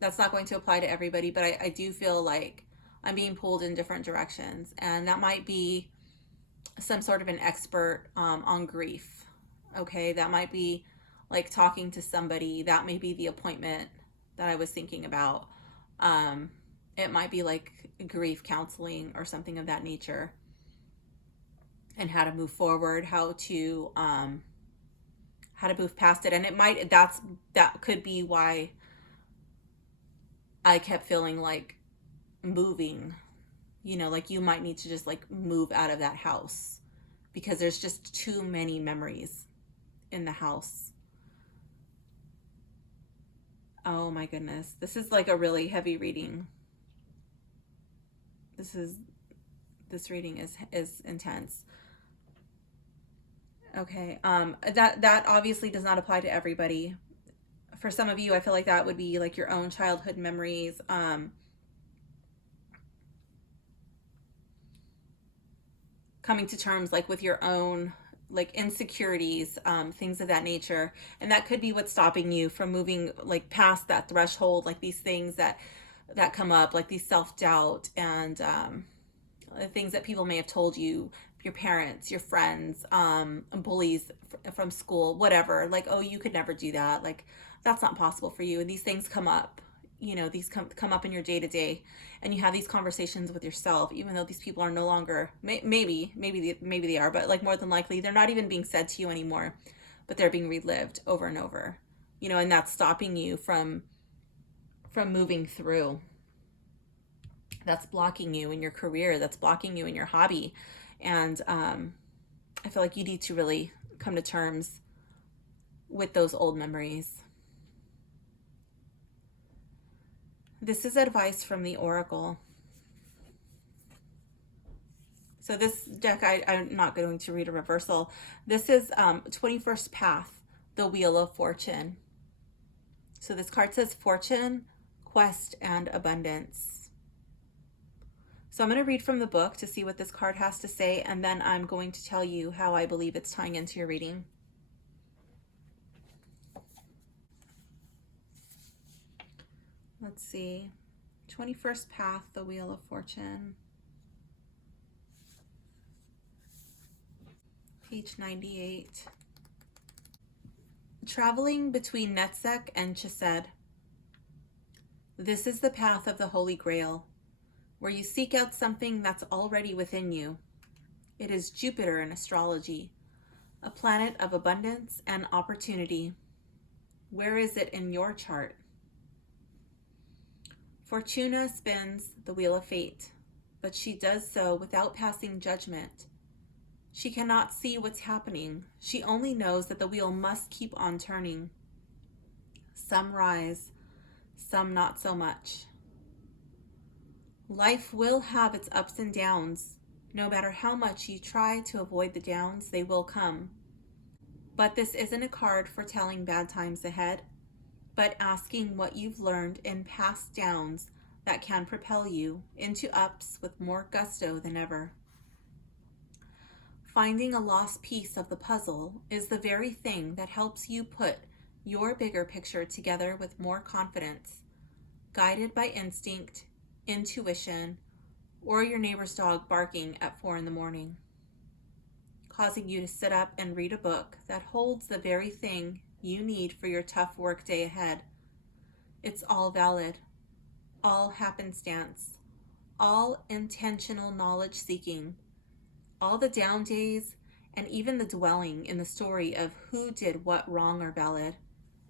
That's not going to apply to everybody, but I do feel like I'm being pulled in different directions. And that might be some sort of an expert on grief. Okay, that might be like talking to somebody. That may be the appointment that I was thinking about. It might be like grief counseling or something of that nature, and how to move forward, how how to move past it. And that could be why I kept feeling like moving, like you might need to just like move out of that house because there's just too many memories in the house. Oh my goodness. This is like a really heavy reading. This reading is intense. Okay. That obviously does not apply to everybody. For some of you, I feel like that would be like your own childhood memories. Coming to terms like with your own like insecurities, things of that nature. And that could be what's stopping you from moving like past that threshold, like these things that come up, like these self-doubt and things that people may have told you, your parents, your friends, bullies from school, whatever, like, oh, you could never do that, like that's not possible for you. And these things come up, these come up in your day to day, and you have these conversations with yourself, even though these people are no longer, maybe they are, but like more than likely they're not even being said to you anymore, but they're being relived over and over, and that's stopping you from moving through. That's blocking you in your career, that's blocking you in your hobby. And I feel like you need to really come to terms with those old memories. This is advice from the Oracle. So this deck, I'm not going to read a reversal. This is 21st Path, the Wheel of Fortune. So this card says fortune, quest, and abundance. So I'm going to read from the book to see what this card has to say, and then I'm going to tell you how I believe it's tying into your reading. Let's see. 21st Path, the Wheel of Fortune. Page 98. Traveling between Netzek and Chesed. This is the path of the Holy Grail, where you seek out something that's already within you. It is Jupiter in astrology, a planet of abundance and opportunity. Where is it in your chart? Fortuna spins the wheel of fate, but she does so without passing judgment. She cannot see what's happening. She only knows that the wheel must keep on turning. Some rise, some not so much. Life will have its ups and downs. No matter how much you try to avoid the downs, they will come. But this isn't a card for telling bad times ahead, but asking what you've learned in past downs that can propel you into ups with more gusto than ever. Finding a lost piece of the puzzle is the very thing that helps you put your bigger picture together with more confidence, guided by instinct, intuition, or your neighbor's dog barking at 4 a.m, causing you to sit up and read a book that holds the very thing you need for your tough work day ahead. It's all valid, all happenstance, all intentional knowledge seeking, all the down days, and even the dwelling in the story of who did what wrong are valid.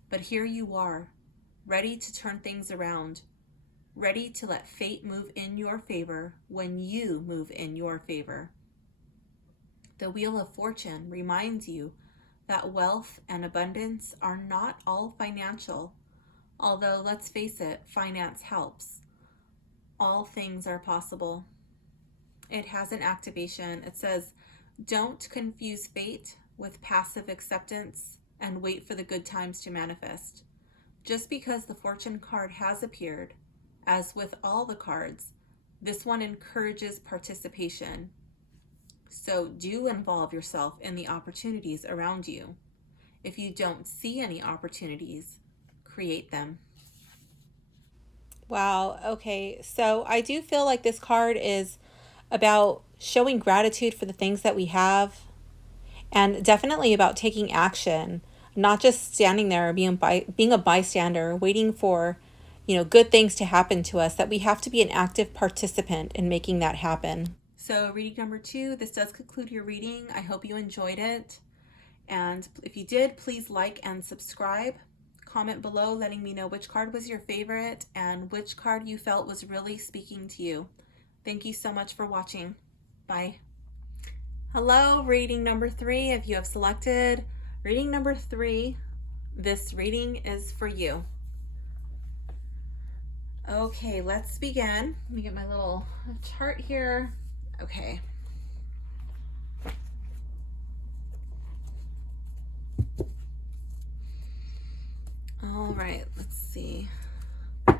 But here you are, ready to turn things around, ready to let fate move in your favor when you move in your favor. The Wheel of Fortune reminds you that wealth and abundance are not all financial, although let's face it, finance helps. All things are possible. It has an activation. It says, don't confuse fate with passive acceptance and wait for the good times to manifest. Just because the fortune card has appeared, as with all the cards, this one encourages participation. So do involve yourself in the opportunities around you. If you don't see any opportunities, create them. Wow. Okay. So I do feel like this card is about showing gratitude for the things that we have, and definitely about taking action, not just standing there being a bystander waiting for good things to happen to us, that we have to be an active participant in making that happen. So reading number 2, this does conclude your reading. I hope you enjoyed it, And if you did, please like and subscribe. Comment below letting me know which card was your favorite and which card you felt was really speaking to you. Thank you so much for watching. Bye. Hello, reading number 3. If you have selected reading number 3, this reading is for you. Okay, let's begin. Let me get my little chart here. Okay. All right, let's see. I'll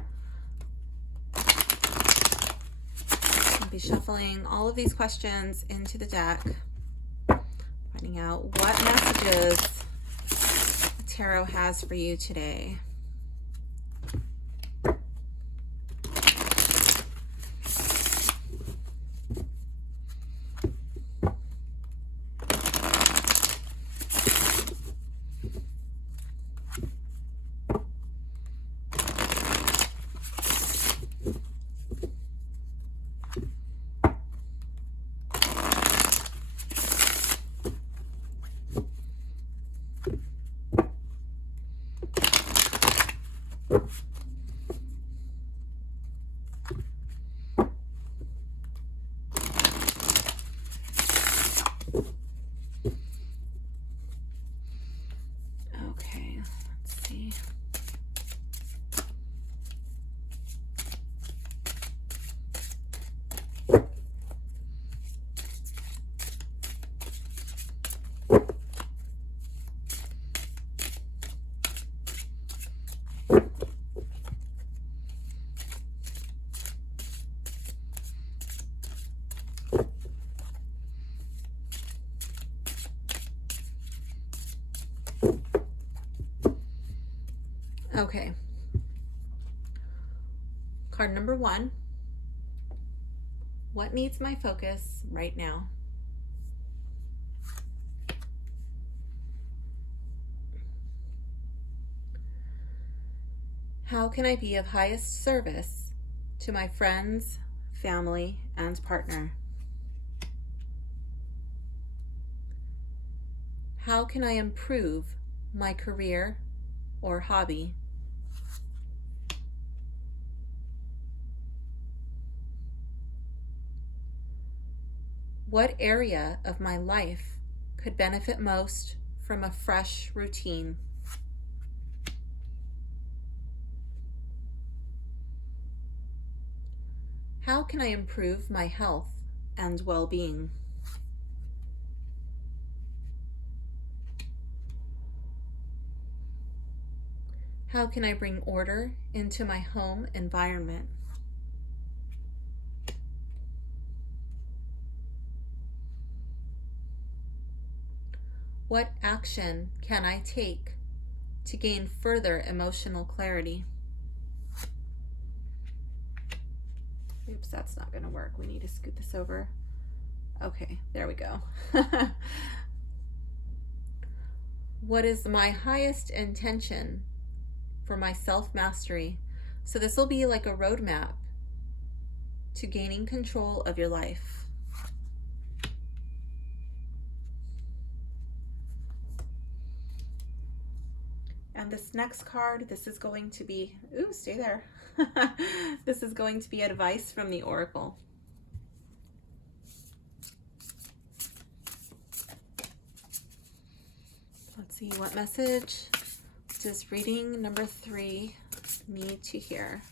be shuffling all of these questions into the deck, finding out what messages the tarot has for you today. Okay, let's see. Okay. Card number 1. What needs my focus right now? How can I be of highest service to my friends, family, and partner? How can I improve my career or hobby? What area of my life could benefit most from a fresh routine? How can I improve my health and well-being? How can I bring order into my home environment? What action can I take to gain further emotional clarity? Oops, that's not going to work. We need to scoot this over. Okay, there we go. What is my highest intention for my self-mastery? So this will be like a roadmap to gaining control of your life. And this next card, this is going to be, ooh, stay there. This is going to be advice from the Oracle. Let's see, what message does reading number 3 need to hear?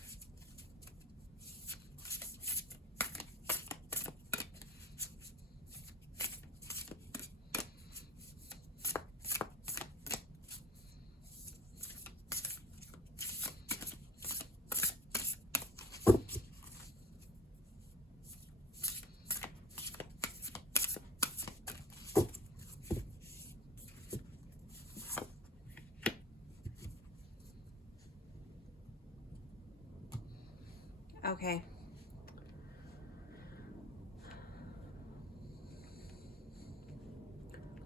Okay.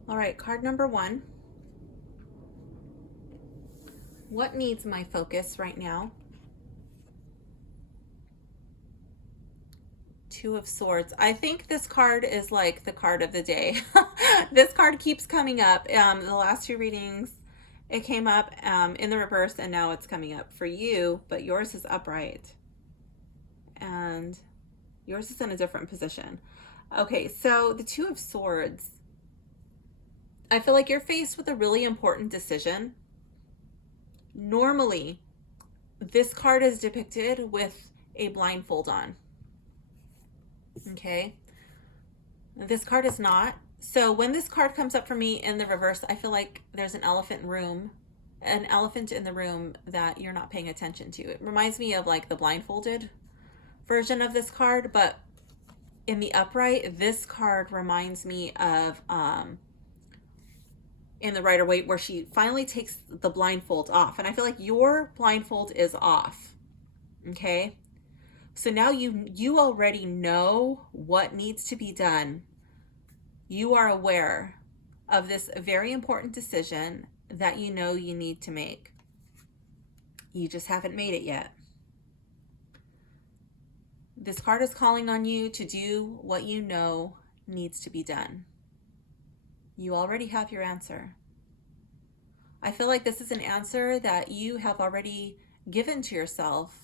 All right, card number 1. What needs my focus right now Two of Swords. I think this card is like the card of the day. This card keeps coming up. The last two readings, it came up in the reverse, and now it's coming up for you, but yours is upright. And yours is in a different position. Okay, so the Two of Swords. I feel like you're faced with a really important decision. Normally, this card is depicted with a blindfold on. Okay? This card is not. So when this card comes up for me in the reverse, I feel like there's an elephant in the room that you're not paying attention to. It reminds me of like the blindfolded version of this card, but in the upright, this card reminds me of in the Rider-Waite, where she finally takes the blindfold off. And I feel like your blindfold is off. Okay? So now you already know what needs to be done. You are aware of this very important decision that you know you need to make. You just haven't made it yet. This card is calling on you to do what you know needs to be done. You already have your answer. I feel like this is an answer that you have already given to yourself,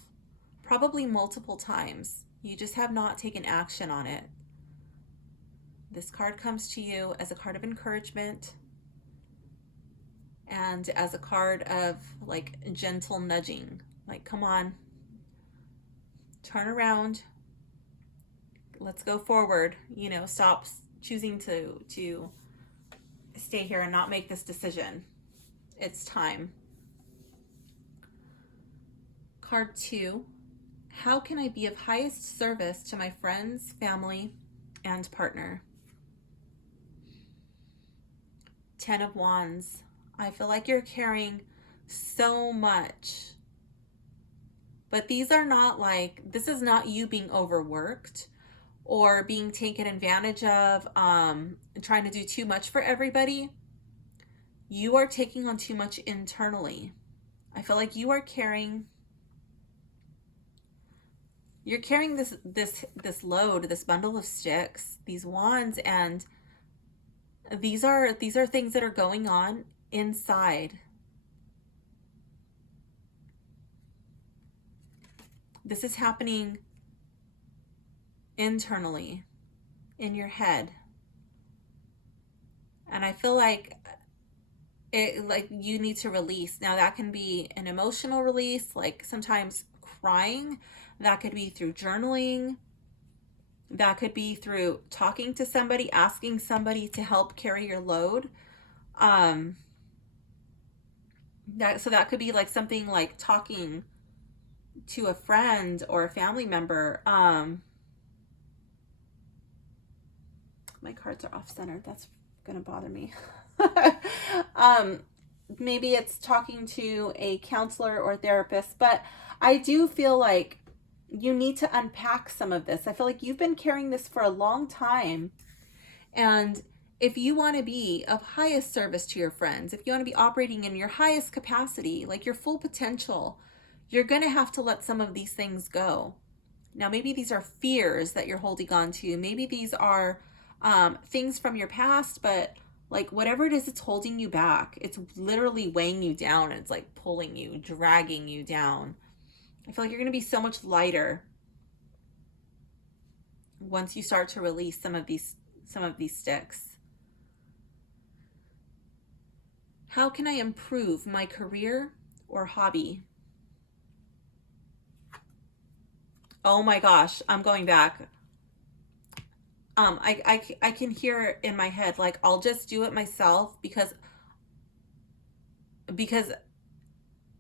probably multiple times. You just have not taken action on it. This card comes to you as a card of encouragement and as a card of like gentle nudging. Like, come on, turn around. Let's go forward. You know, stop choosing to stay here and not make this decision. It's time. Card 2. How can I be of highest service to my friends, family, and partner? 10 of Wands. I feel like you're carrying so much. But these are not like, this is not you being overworked or being taken advantage of, trying to do too much for everybody. You are taking on too much internally. I feel like you are carrying this load, this bundle of sticks, these wands, and these are things that are going on inside. This is happening internally in your head. And I feel like you need to release. Now that can be an emotional release, like sometimes crying. That could be through journaling. That could be through talking to somebody, asking somebody to help carry your load. That could be like something like talking to a friend or a family member. My cards are off center. That's gonna bother me. Maybe it's talking to a counselor or therapist, but I do feel like you need to unpack some of this. I feel like you've been carrying this for a long time. And if you want to be of highest service to your friends, if you want to be operating in your highest capacity, like your full potential, you're going to have to let some of these things go. Now, maybe these are fears that you're holding on to. Maybe these are things from your past, but like whatever it is, it's holding you back. It's literally weighing you down. And it's like pulling you, dragging you down. I feel like you're going to be so much lighter once you start to release some of these sticks. How can I improve my career or hobby? Oh my gosh, I'm going back. I can hear in my head, like, I'll just do it myself because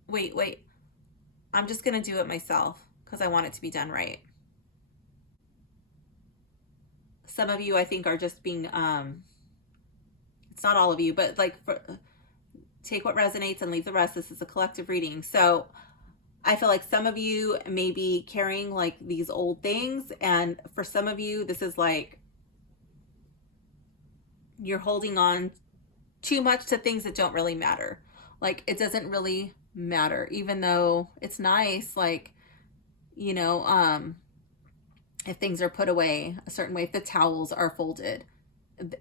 wait. I'm just going to do it myself because I want it to be done right. Some of you, I think, are just being, it's not all of you, but like, take what resonates and leave the rest. This is a collective reading. So I feel like some of you may be carrying like these old things. And for some of you, this is like, you're holding on too much to things that don't really matter. Like, it doesn't really matter, even though it's nice, like, you know, if things are put away a certain way, if the towels are folded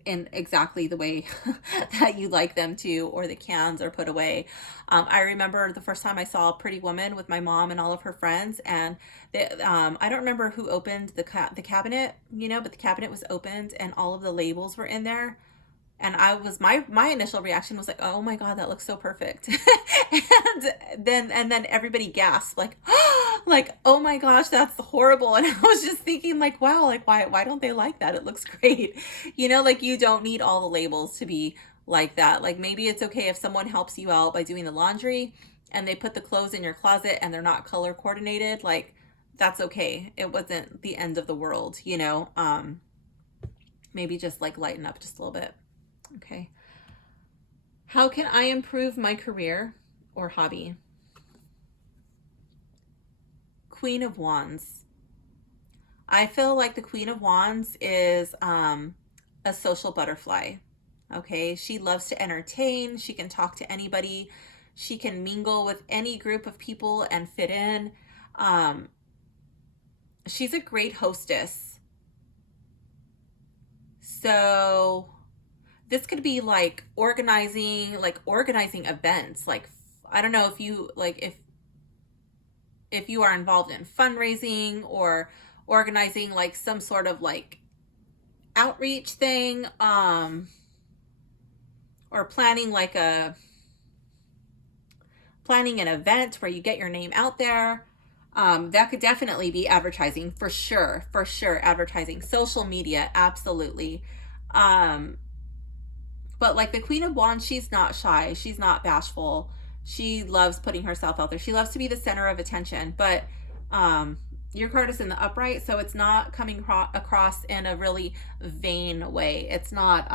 in exactly the way that you like them to, or the cans are put away. I remember the first time I saw Pretty Woman with my mom and all of her friends, and I don't remember who opened the cabinet, but the cabinet was opened and all of the labels were in there. And my initial reaction was like, oh my god, that looks so perfect. And then everybody gasped like, like, oh my gosh, that's horrible. And I was just thinking like, wow, like why don't they like that? It looks great. Like you don't need all the labels to be like that. Like maybe it's okay if someone helps you out by doing the laundry and they put the clothes in your closet and they're not color coordinated. Like that's okay. It wasn't the end of the world. Maybe just like lighten up just a little bit. Okay. How can I improve my career or hobby? Queen of Wands. I feel like the Queen of Wands is a social butterfly. Okay. She loves to entertain. She can talk to anybody. She can mingle with any group of people and fit in. She's a great hostess. So this could be like organizing events. Like, I don't know if you like if you are involved in fundraising or organizing like some sort of like outreach thing, or planning an event where you get your name out there. That could definitely be advertising for sure. Advertising, social media, absolutely. But like the Queen of Wands, she's not shy. She's not bashful. She loves putting herself out there. She loves to be the center of attention. But your card is in the upright, so it's not coming across in a really vain way. It's not,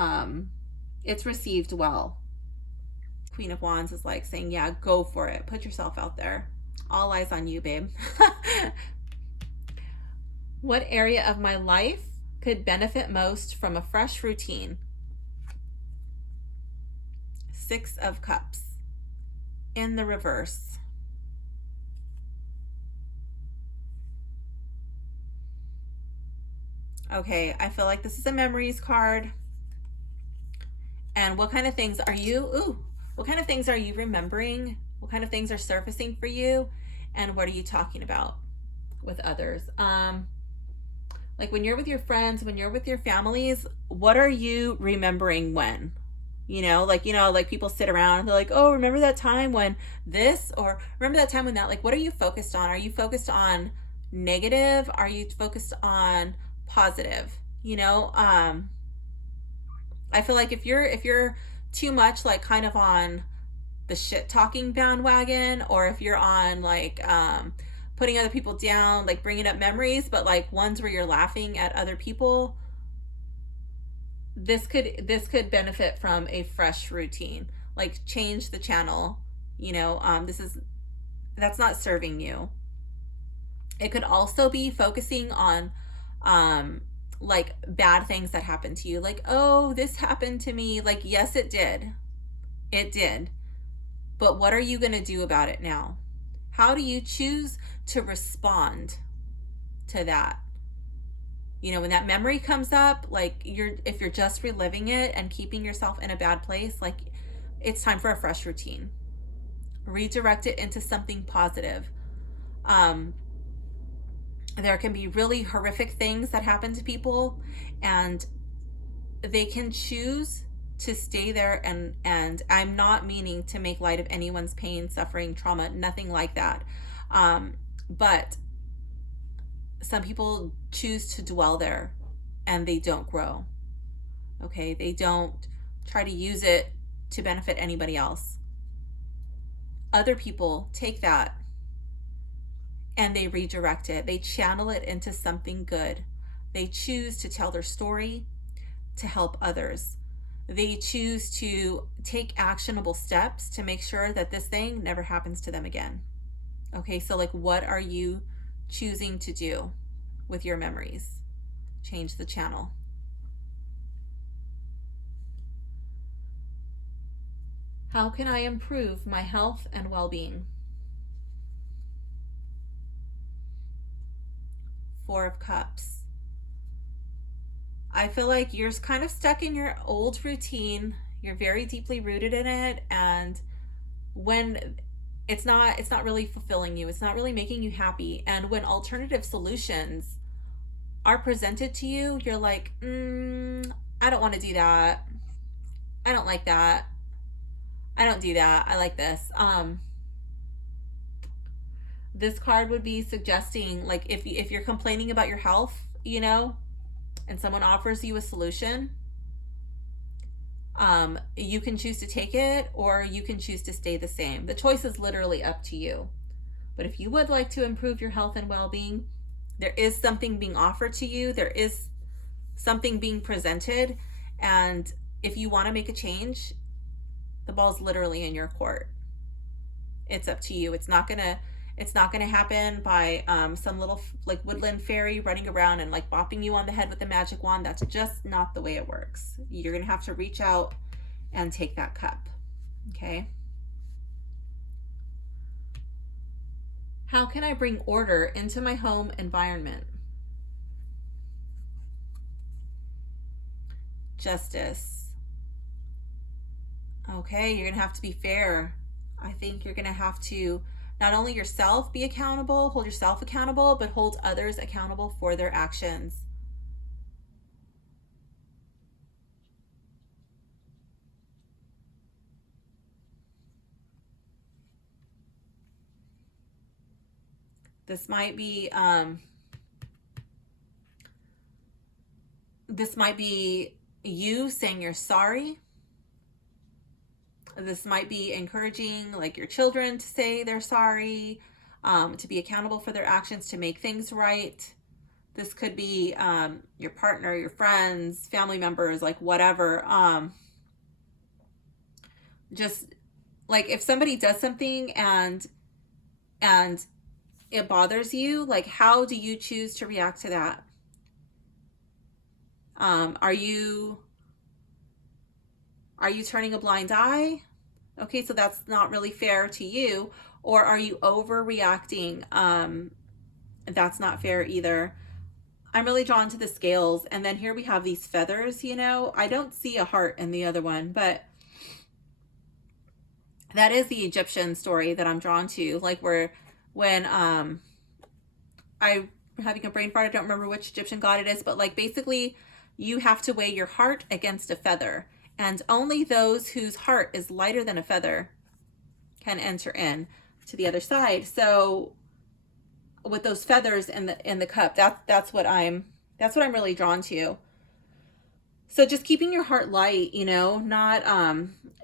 it's received well. Queen of Wands is like saying, yeah, go for it. Put yourself out there. All eyes on you, babe. What area of my life could benefit most from a fresh routine? Six of Cups in the reverse. Okay, I feel like this is a memories card. And what kind of things are you remembering? What kind of things are surfacing for you? And what are you talking about with others? Like when you're with your friends, when you're with your families, what are you remembering when? Like people sit around and they're like, oh, remember that time when this, or remember that time when that, like, what are you focused on? Are you focused on negative? Are you focused on positive? I feel like if you're too much like kind of on the shit talking bandwagon, or if you're on like putting other people down, like bringing up memories, but like ones where you're laughing at other people, this could benefit from a fresh routine. Like change the channel. That's not serving you. It could also be focusing on like bad things that happened to you. Like, oh, this happened to me. Like, yes, it did. It did. But what are you going to do about it now? How do you choose to respond to that? When that memory comes up, like if you're just reliving it and keeping yourself in a bad place, like it's time for a fresh routine. Redirect it into something positive. There can be really horrific things that happen to people, and they can choose to stay there, and I'm not meaning to make light of anyone's pain, suffering, trauma, nothing like that. But some people choose to dwell there and they don't grow. Okay, they don't try to use it to benefit anybody else. Other people take that and they redirect it. They channel it into something good. They choose to tell their story to help others. They choose to take actionable steps to make sure that this thing never happens to them again. Okay, so like what are you choosing to do with your memories? Change the channel. How can I improve my health and well-being? Four of Cups. I feel like you're kind of stuck in your old routine. You're very deeply rooted in it, and when it's not really fulfilling you, it's not really making you happy, and when alternative solutions are presented to you, you're like, I don't want to do that. I don't like that. I don't do that. I like this. This card would be suggesting, like, if you're complaining about your health, and someone offers you a solution, you can choose to take it or you can choose to stay the same. The choice is literally up to you. But if you would like to improve your health and well-being, there is something being offered to you. There is something being presented, and if you want to make a change, the ball's literally in your court. It's up to you. It's not gonna happen by some little like woodland fairy running around and like bopping you on the head with a magic wand. That's just not the way it works. You're gonna have to reach out and take that cup. Okay. How can I bring order into my home environment? Justice. Okay, you're gonna have to be fair. I think you're gonna have to not only yourself be accountable, hold yourself accountable, but hold others accountable for their actions. This might be you saying you're sorry. This might be encouraging like your children to say they're sorry, to be accountable for their actions, to make things right. This could be your partner, your friends, family members, like whatever. Just like if somebody does something and it bothers you, like how do you choose to react to that? Are you turning a blind eye? Okay, so that's not really fair to you. Or are you overreacting? That's not fair either. I'm really drawn to the scales. And then here we have these feathers, I don't see a heart in the other one, but that is the Egyptian story that I'm drawn to. Like when I'm having a brain fart, I don't remember which Egyptian god it is, but like basically you have to weigh your heart against a feather. And only those whose heart is lighter than a feather can enter in to the other side. So with those feathers in the cup, that's what I'm really drawn to. So just keeping your heart light,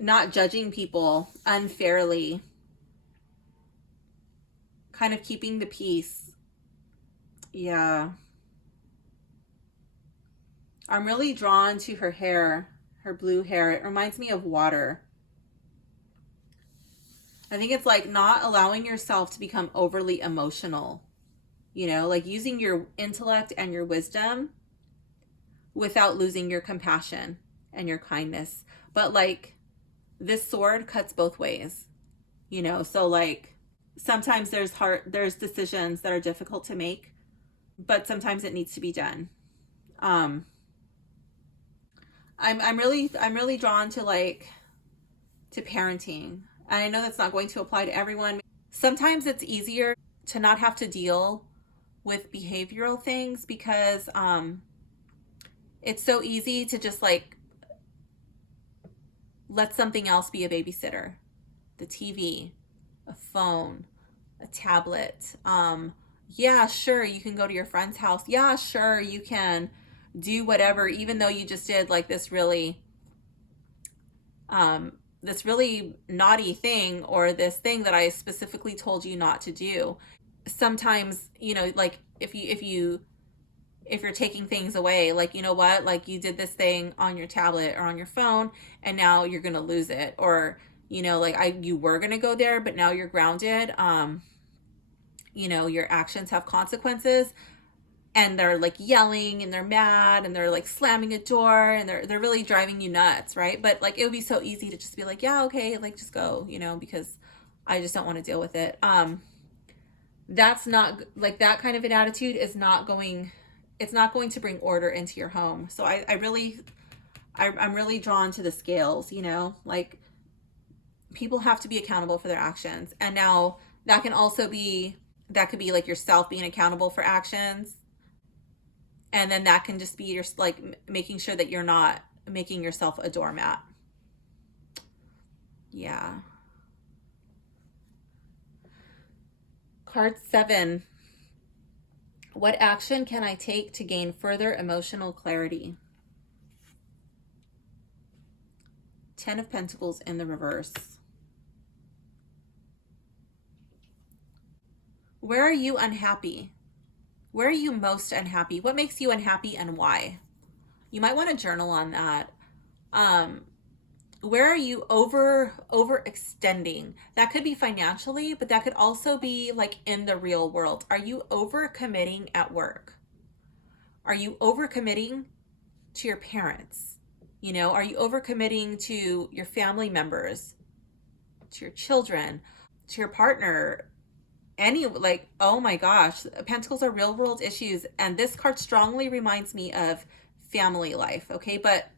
not judging people unfairly, kind of keeping the peace. Yeah. I'm really drawn to her hair, her blue hair. It reminds me of water. I think it's like not allowing yourself to become overly emotional, like using your intellect and your wisdom without losing your compassion and your kindness. But like this sword cuts both ways, so like sometimes there's decisions that are difficult to make, but sometimes it needs to be done. I'm really drawn to like to parenting. And I know that's not going to apply to everyone. Sometimes it's easier to not have to deal with behavioral things because it's so easy to just like let something else be a babysitter. The TV, a phone, a tablet. Yeah, sure, you can go to your friend's house. Yeah, sure, you can do whatever, even though you just did like this really naughty thing, or this thing that I specifically told you not to do. Sometimes, like if you're taking things away, like, what, like you did this thing on your tablet or on your phone and now you're gonna lose it, or like you were gonna go there but now you're grounded. Your actions have consequences, and they're like yelling and they're mad and they're like slamming a door and they're really driving you nuts, right? But like it would be so easy to just be like, yeah, okay, like just go, because I just don't want to deal with it. That's not like, that kind of an attitude is not going it's not going to bring order into your home. So I'm really drawn to the scales, you know, like people have to be accountable for their actions. And now that can also be, that could be like yourself being accountable for actions. And then that can just be your, like, making sure that you're not making yourself a doormat. Yeah. Card 7. What action can I take to gain further emotional clarity? 10 of Pentacles in the reverse. Where are you unhappy? Where are you most unhappy? What makes you unhappy and why? You might want to journal on that. Where are you overextending? That could be financially, but that could also be like in the real world. Are you overcommitting at work? Are you overcommitting to your parents? You know, are you overcommitting to your family members, to your children, to your partner? Any, like, oh my gosh, Pentacles are real world issues, and this card strongly reminds me of family life. Okay, but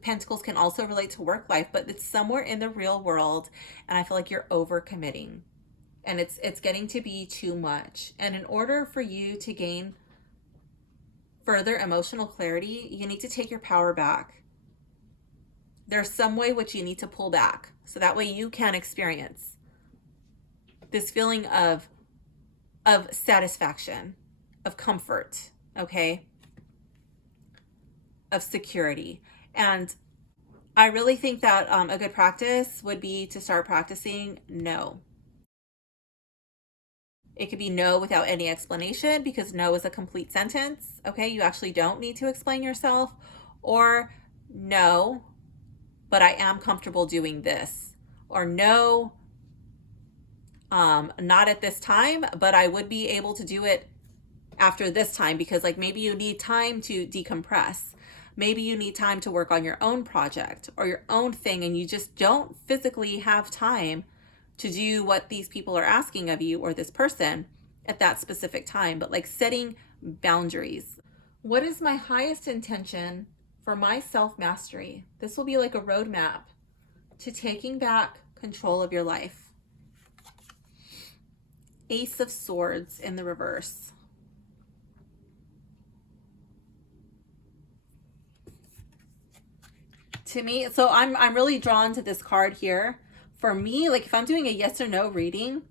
Pentacles can also relate to work life, but it's somewhere in the real world, and I feel like you're overcommitting, and it's getting to be too much. And in order for you to gain further emotional clarity, you need to take your power back. There's some way which you need to pull back, so that way you can experience this feeling of satisfaction, of comfort, okay, of security. And I really think that a good practice would be to start practicing no. It could be no without any explanation, because no is a complete sentence, okay? You actually don't need to explain yourself. Or no, but I am comfortable doing this. Or no, not at this time, but I would be able to do it after this time, because like maybe you need time to decompress. Maybe you need time to work on your own project or your own thing, and you just don't physically have time to do what these people are asking of you or this person at that specific time. But like setting boundaries. What is my highest intention for my self-mastery? This will be like a roadmap to taking back control of your life. Ace of Swords in the reverse. To me, so I'm really drawn to this card here. For me, like if I'm doing a yes or no reading,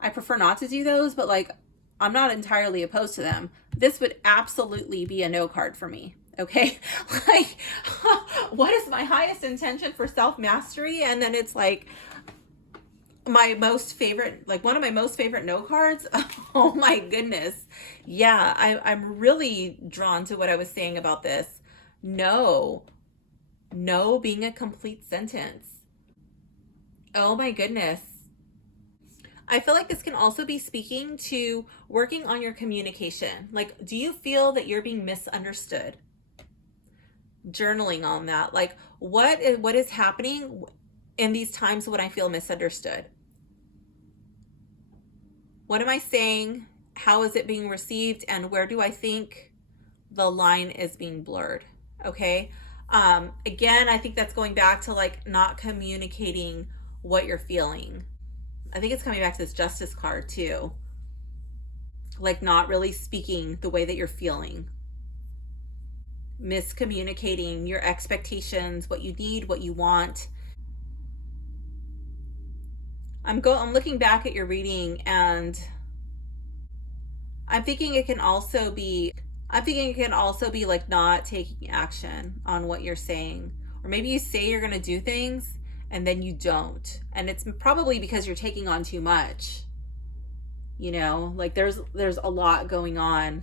I prefer not to do those, but like I'm not entirely opposed to them. This would absolutely be a no card for me. Okay, like what is my highest intention for self-mastery? And then it's like my most favorite, like one of my most favorite no cards. Oh my goodness. Yeah, I'm really drawn to what I was saying about this. No being a complete sentence. Oh my goodness. I feel like this can also be speaking to working on your communication. Like, do you feel that you're being misunderstood? Journaling on that. Like, what is happening in these times when I feel misunderstood? What am I saying? How is it being received? And where do I think the line is being blurred? Okay. Again, I think that's going back to like not communicating what you're feeling. I think it's coming back to this Justice card too. Like not really speaking the way that you're feeling. Miscommunicating your expectations, what you need, what you want. I'm looking back at your reading, and I'm thinking it can also be like not taking action on what you're saying. Or maybe you say you're going to do things and then you don't. And it's probably because you're taking on too much. You know, like there's a lot going on.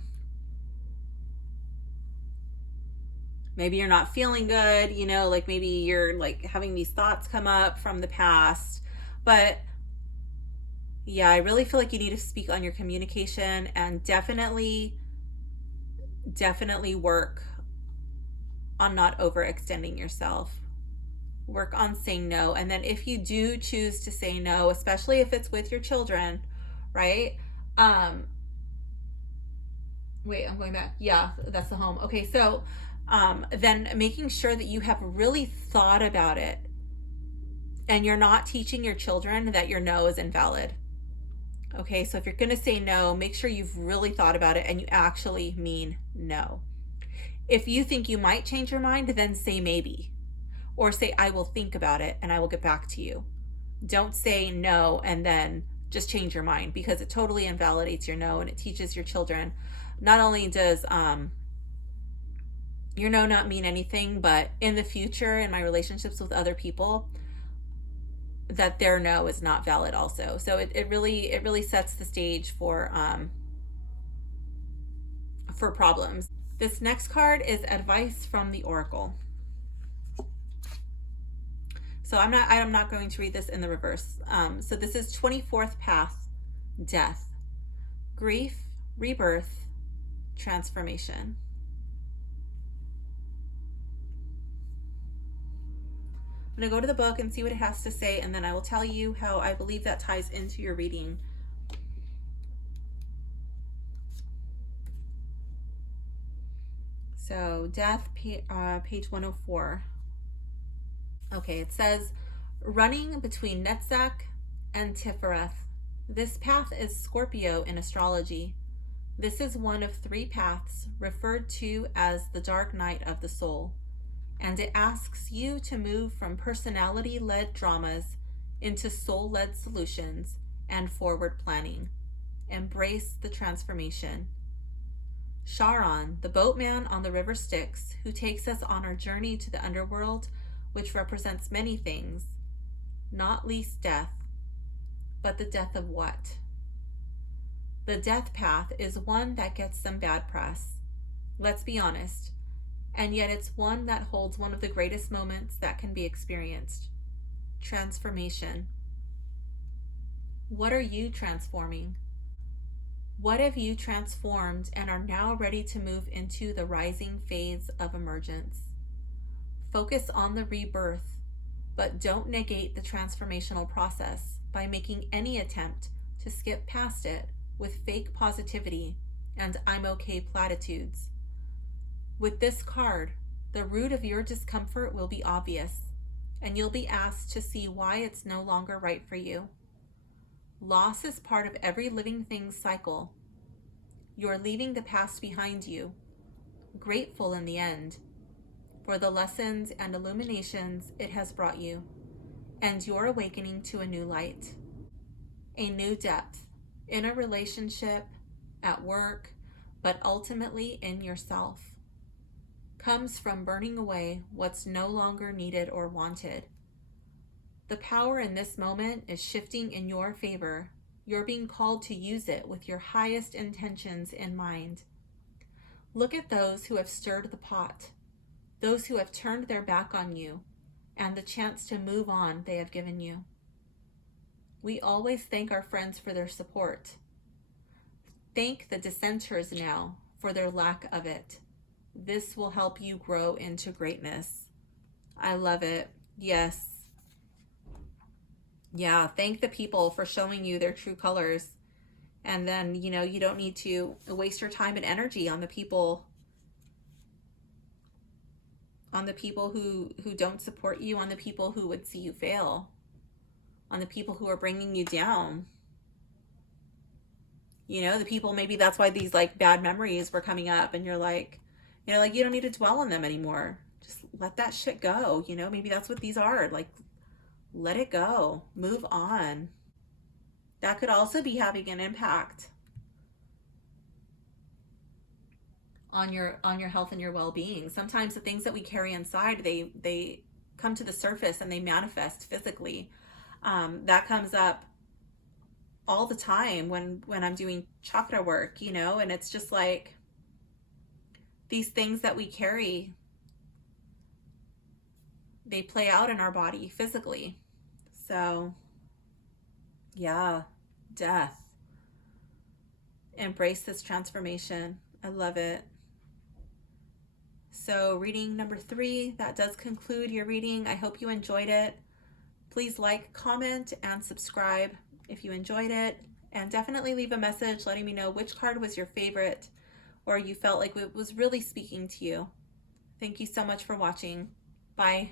Maybe you're not feeling good, you know, like maybe you're like having these thoughts come up from the past. But yeah, I really feel like you need to speak on your communication, and definitely work on not overextending yourself. Work on saying no. And then if you do choose to say no, especially if it's with your children, right? Wait, I'm going back. Yeah, that's the home. Okay, so then making sure that you have really thought about it and you're not teaching your children that your no is invalid. Okay, so if you're going to say no, make sure you've really thought about it and you actually mean no. If you think you might change your mind, then say maybe. Or say, I will think about it and I will get back to you. Don't say no and then just change your mind, because it totally invalidates your no and it teaches your children not only does your no not mean anything, but in the future, in my relationships with other people, that their no is not valid also. So it really sets the stage for problems. This next card is advice from the Oracle. So I'm not going to read this in the reverse. So this is 24th path, death, grief, rebirth, transformation. I'm going to go to the book and see what it has to say, and then I will tell you how I believe that ties into your reading. So death, page 104. Okay, it says, running between Netzach and Tifereth. This path is Scorpio in astrology. This is one of three paths referred to as the dark night of the soul, and it asks you to move from personality-led dramas into soul-led solutions and forward planning. Embrace the transformation. Charon, the boatman on the river Styx, who takes us on our journey to the underworld, which represents many things, not least death. But the death of what? The death path is one that gets some bad press. Let's be honest. And yet it's one that holds one of the greatest moments that can be experienced. Transformation. What are you transforming? What have you transformed and are now ready to move into the rising phase of emergence? Focus on the rebirth, but don't negate the transformational process by making any attempt to skip past it with fake positivity and I'm okay platitudes. With this card, the root of your discomfort will be obvious, and you'll be asked to see why it's no longer right for you. Loss is part of every living thing's cycle. You're leaving the past behind you, grateful in the end for the lessons and illuminations it has brought you, and you're awakening to a new light, a new depth in a relationship, at work, but ultimately in yourself. Comes from burning away what's no longer needed or wanted. The power in this moment is shifting in your favor. You're being called to use it with your highest intentions in mind. Look at those who have stirred the pot, those who have turned their back on you, and the chance to move on they have given you. We always thank our friends for their support. Thank the dissenters now for their lack of it. This will help you grow into greatness. I love it. Yes. Yeah, thank the people for showing you their true colors. And then, you don't need to waste your time and energy on the people who don't support you, on the people who would see you fail, on the people who are bringing you down. The people, maybe that's why these like bad memories were coming up and you're like, you don't need to dwell on them anymore. Just let that shit go. Maybe that's what these are. Like, let it go. Move on. That could also be having an impact on your health and your well-being. Sometimes the things that we carry inside, they come to the surface and they manifest physically. That comes up all the time when I'm doing chakra work, and it's just like these things that we carry, they play out in our body physically. So yeah, death. Embrace this transformation. I love it. So reading number 3, that does conclude your reading. I hope you enjoyed it. Please like, comment, and subscribe if you enjoyed it. And definitely leave a message letting me know which card was your favorite, or you felt like it was really speaking to you. Thank you so much for watching. Bye.